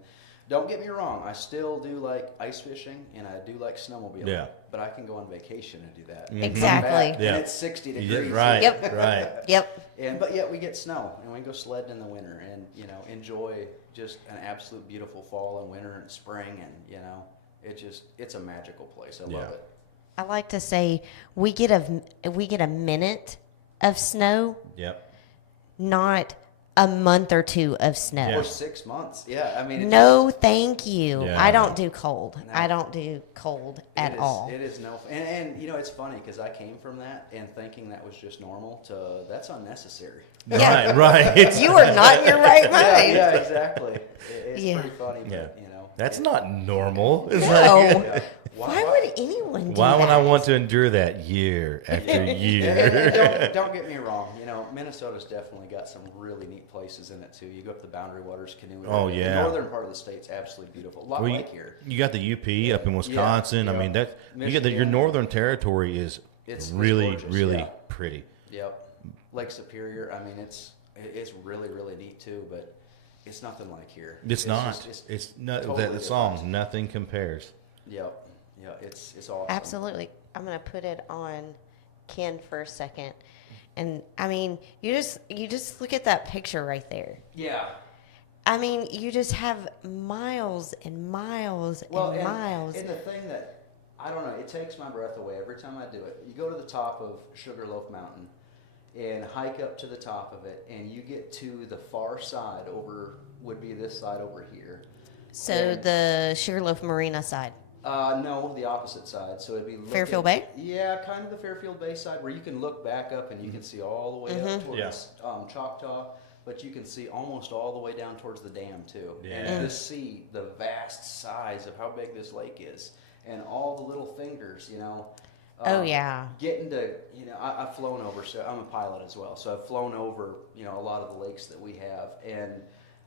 don't get me wrong, I still do like ice fishing and I do like snowmobiling. Yeah. But I can go on vacation and do that. Exactly. Come back, and it's 60 degrees. Right. Yep. Right. Yep. But yet we get snow, and we go sledding in the winter, and you know, enjoy just an absolute beautiful fall and winter and spring, and you know, it's a magical place. I love it. I like to say we get a minute of snow, Yep. not a month or two of snow. Or 6 months. Yeah, I mean. No, thank you. Yeah. I don't do cold. No. I don't do cold at all. It is no, and you know, it's funny because I came from that and thinking that was just normal to that's unnecessary. Yeah. Right. You are not in your right mind. Yeah, exactly. It's Yeah. pretty funny, but Yeah. you know. That's not normal. It's No. Yeah. Why would anyone do Why that? would I want to endure that year after year? And don't get me wrong. You know, Minnesota's definitely got some really neat places in it too. You go up the Boundary Waters canoe. Oh, The yeah. northern part of the state's absolutely beautiful. A lot Well, like here. you got the UP up in Wisconsin. Yeah, I mean, yeah. you got your Michigan. northern territory is It's really, gorgeous, really yeah. pretty. Yep. Lake Superior. I mean, it's really really neat too, but it's nothing like here. It's not. just- It's not totally the song. different. Nothing compares. Yep. Yeah, it's awesome. Absolutely. I'm going to put it on Ken for a second. And I mean, you just look at that picture right there. Yeah. I mean, you just have miles and miles and miles. And the thing that, I don't know, it takes my breath away every time I do it. You go to the top of Sugarloaf Mountain and hike up to the top of it, and you get to the far side would be this side over here. So And, the Sugarloaf Marina side. no, the opposite side. So it'd be Fairfield Bay? Yeah, kind of the Fairfield Bay side, where you can look back up and you can see all the way up towards Choctaw, but you can see almost all the way down towards the dam too. Yeah. And just see the vast size of how big this lake is, and all the little fingers, you know. Oh, yeah. Getting to, you know, I've flown over, so I'm a pilot as well, so I've flown over, you know, a lot of the lakes that we have, and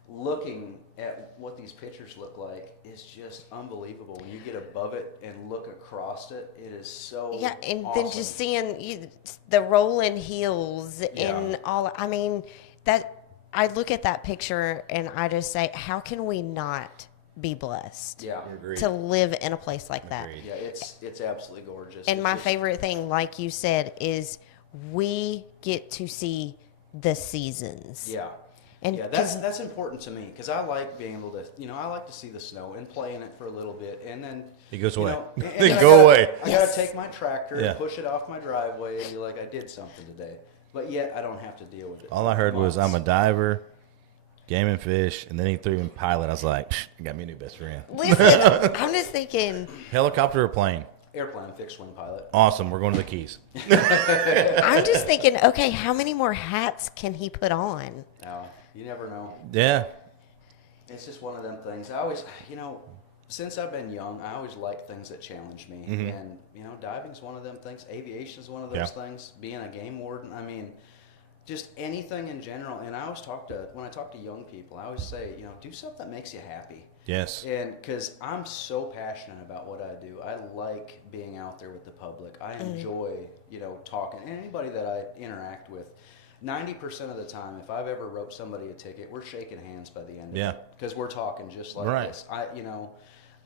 looking at what these pictures look like is just unbelievable. When you get above it and look across it, it is so Yeah, and awesome. then just seeing the rolling hills and all. I mean, that I look at that picture and I just say, how can we not be blessed Yeah. Agreed. to live in a place like that? Agreed. Yeah, it's absolutely gorgeous. And It's my just- favorite thing, like you said, is we get to see the seasons. Yeah. And Yeah, that's important to me, because I like being able to, you know, I like to see the snow and play in it for a little bit, and then It goes you away. know, and Then I go gotta- away. I Yes. gotta take my tractor Yeah. and push it off my driveway and be like, I did something today, but yet I don't have to deal with it. All I heard was I'm a months. diver, game and fish, and then he threw in pilot. I was like, Psh, you got me a new best friend. listen, I'm just thinking, Helicopter or plane? Airplane, fixed wing pilot. Awesome. We're going to the Keys. I'm just thinking, okay, how many more hats can he put on? Now, you never know. Yeah. It's just one of them things. I always, you know, since I've been young, I always like things that challenge me. Mhm. And, you know, diving's one of them things. Aviation's one of those Yeah. things. Being a game warden, I mean, just anything in general. And I always when I talk to young people, I always say, you know, do something that makes you happy. Yes. And because I'm so passionate about what I do, I like being out there with the public. I enjoy, you know, talking. And anybody that I interact with, 90% of the time, if I've ever wrote somebody a ticket, we're shaking hands by the end Yeah. of it. Because we're talking just like Right. this.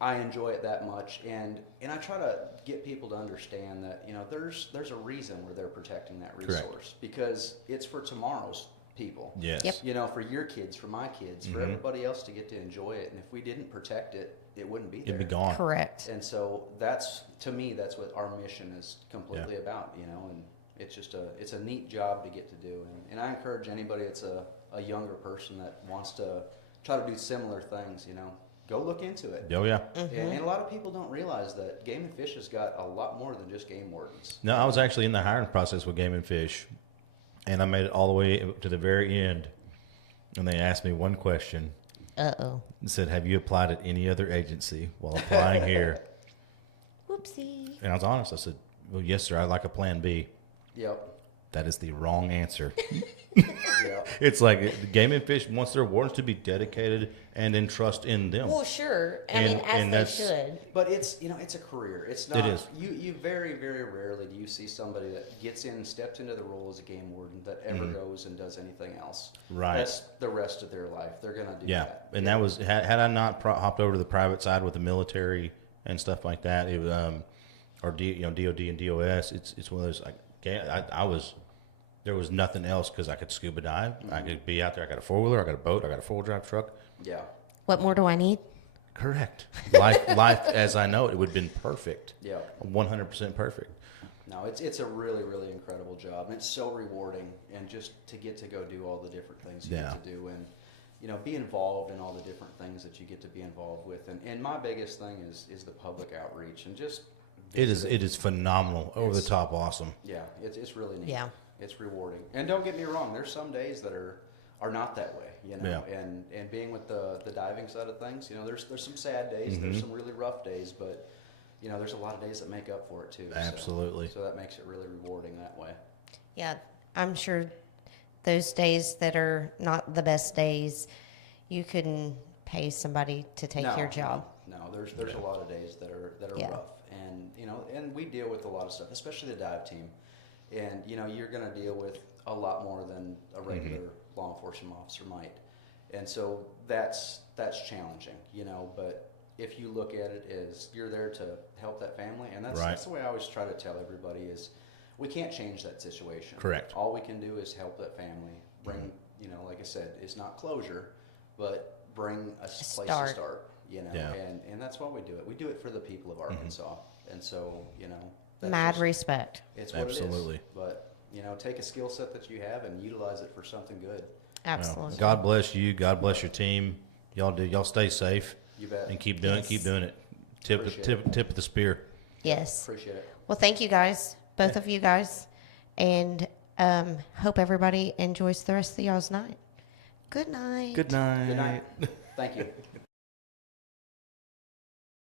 I enjoy it that much. And I try to get people to understand that, you know, there's a reason where they're protecting that resource. Correct. Because it's for tomorrow's people. Yes. Yep. You know, for your kids, for my kids, for Mhm. everybody else to get to enjoy it. And if we didn't protect it, it wouldn't be there. It'd be gone. Correct. And so to me, that's what our mission is completely about, you know, and it's just it's a neat job to get to do. And I encourage anybody that's a younger person that wants to try to do similar things, you know, go look into it. Oh, yeah. And a lot of people don't realize that Game and Fish has got a lot more than just game wardens. No, I was actually in the hiring process with Game and Fish, and I made it all the way to the very end. And they asked me one question. Uh-oh. It said, have you applied at any other agency while applying here? Whoopsie. And I was honest. I said, well, yes, sir. I'd like a plan B. Yep. That is the wrong answer. Yep. It's like Game and Fish wants their wardens to be dedicated and entrust in them. Well, sure. I And- mean, and as that's- they should. But it's, you know, it's a career. It's not. It is. You very, very rarely do you see somebody that gets in, steps into the role as a game warden that ever goes and does anything else. Right. That's the rest of their life. They're gonna do Yeah, that. and that was had I not hopped over to the private side with the military and stuff like that, it or DOD and DOS. It's one of those like I was. There was nothing else because I could scuba dive. I could be out there. I got a 4-wheeler. I got a boat. I got a 4-wheel-drive truck. Yeah. What more do I need? Correct. Life as I know it would have been perfect. Yeah. 100% perfect. No, it's a really, really incredible job. And it's so rewarding, and just to get to go do all the different things you Yeah. get to do, and you know, be involved in all the different things that you get to be involved with. And my biggest thing is the public outreach, and just It is phenomenal, over the top, awesome. yeah, it's really neat. Yeah. It's rewarding. And don't get me wrong, there's some days that are not that way, you know. Yeah. And being with the diving side of things, you know, there's some sad days, there's some really rough days, but you know, there's a lot of days that make up for it too. so- Absolutely. So that makes it really rewarding that way. Yeah, I'm sure those days that are not the best days, you couldn't pay somebody to take your job. No, there's a lot of days that are Yeah. rough, and you know, and we deal with a lot of stuff, especially the dive team. And you know, you're going to deal with a lot more than a regular law enforcement officer might, and so that's challenging, you know. But if you look at it as you're there to help that family, and that's Right. that's the way I always try to tell everybody is, we can't change that situation. Correct. All we can do is help that family. Bring, you know, like I said, it's not closure, but bring a place start. to start. You know, Yeah. and that's why we do it. We do it for the people of Arkansas, and so you know, that's Mad just- respect. It's what Absolutely. it is. But you know, take a skill set that you have and utilize it for something good. Absolutely. Well, God bless you. God bless your team. Y'all stay safe You bet. and keep doing Yes. it. Keep doing it. Tip of the spear. Yes. Appreciate it. Well, thank you guys, both of you guys, and hope everybody enjoys the rest of y'all's night. Good night. Good night. Good night. Thank you.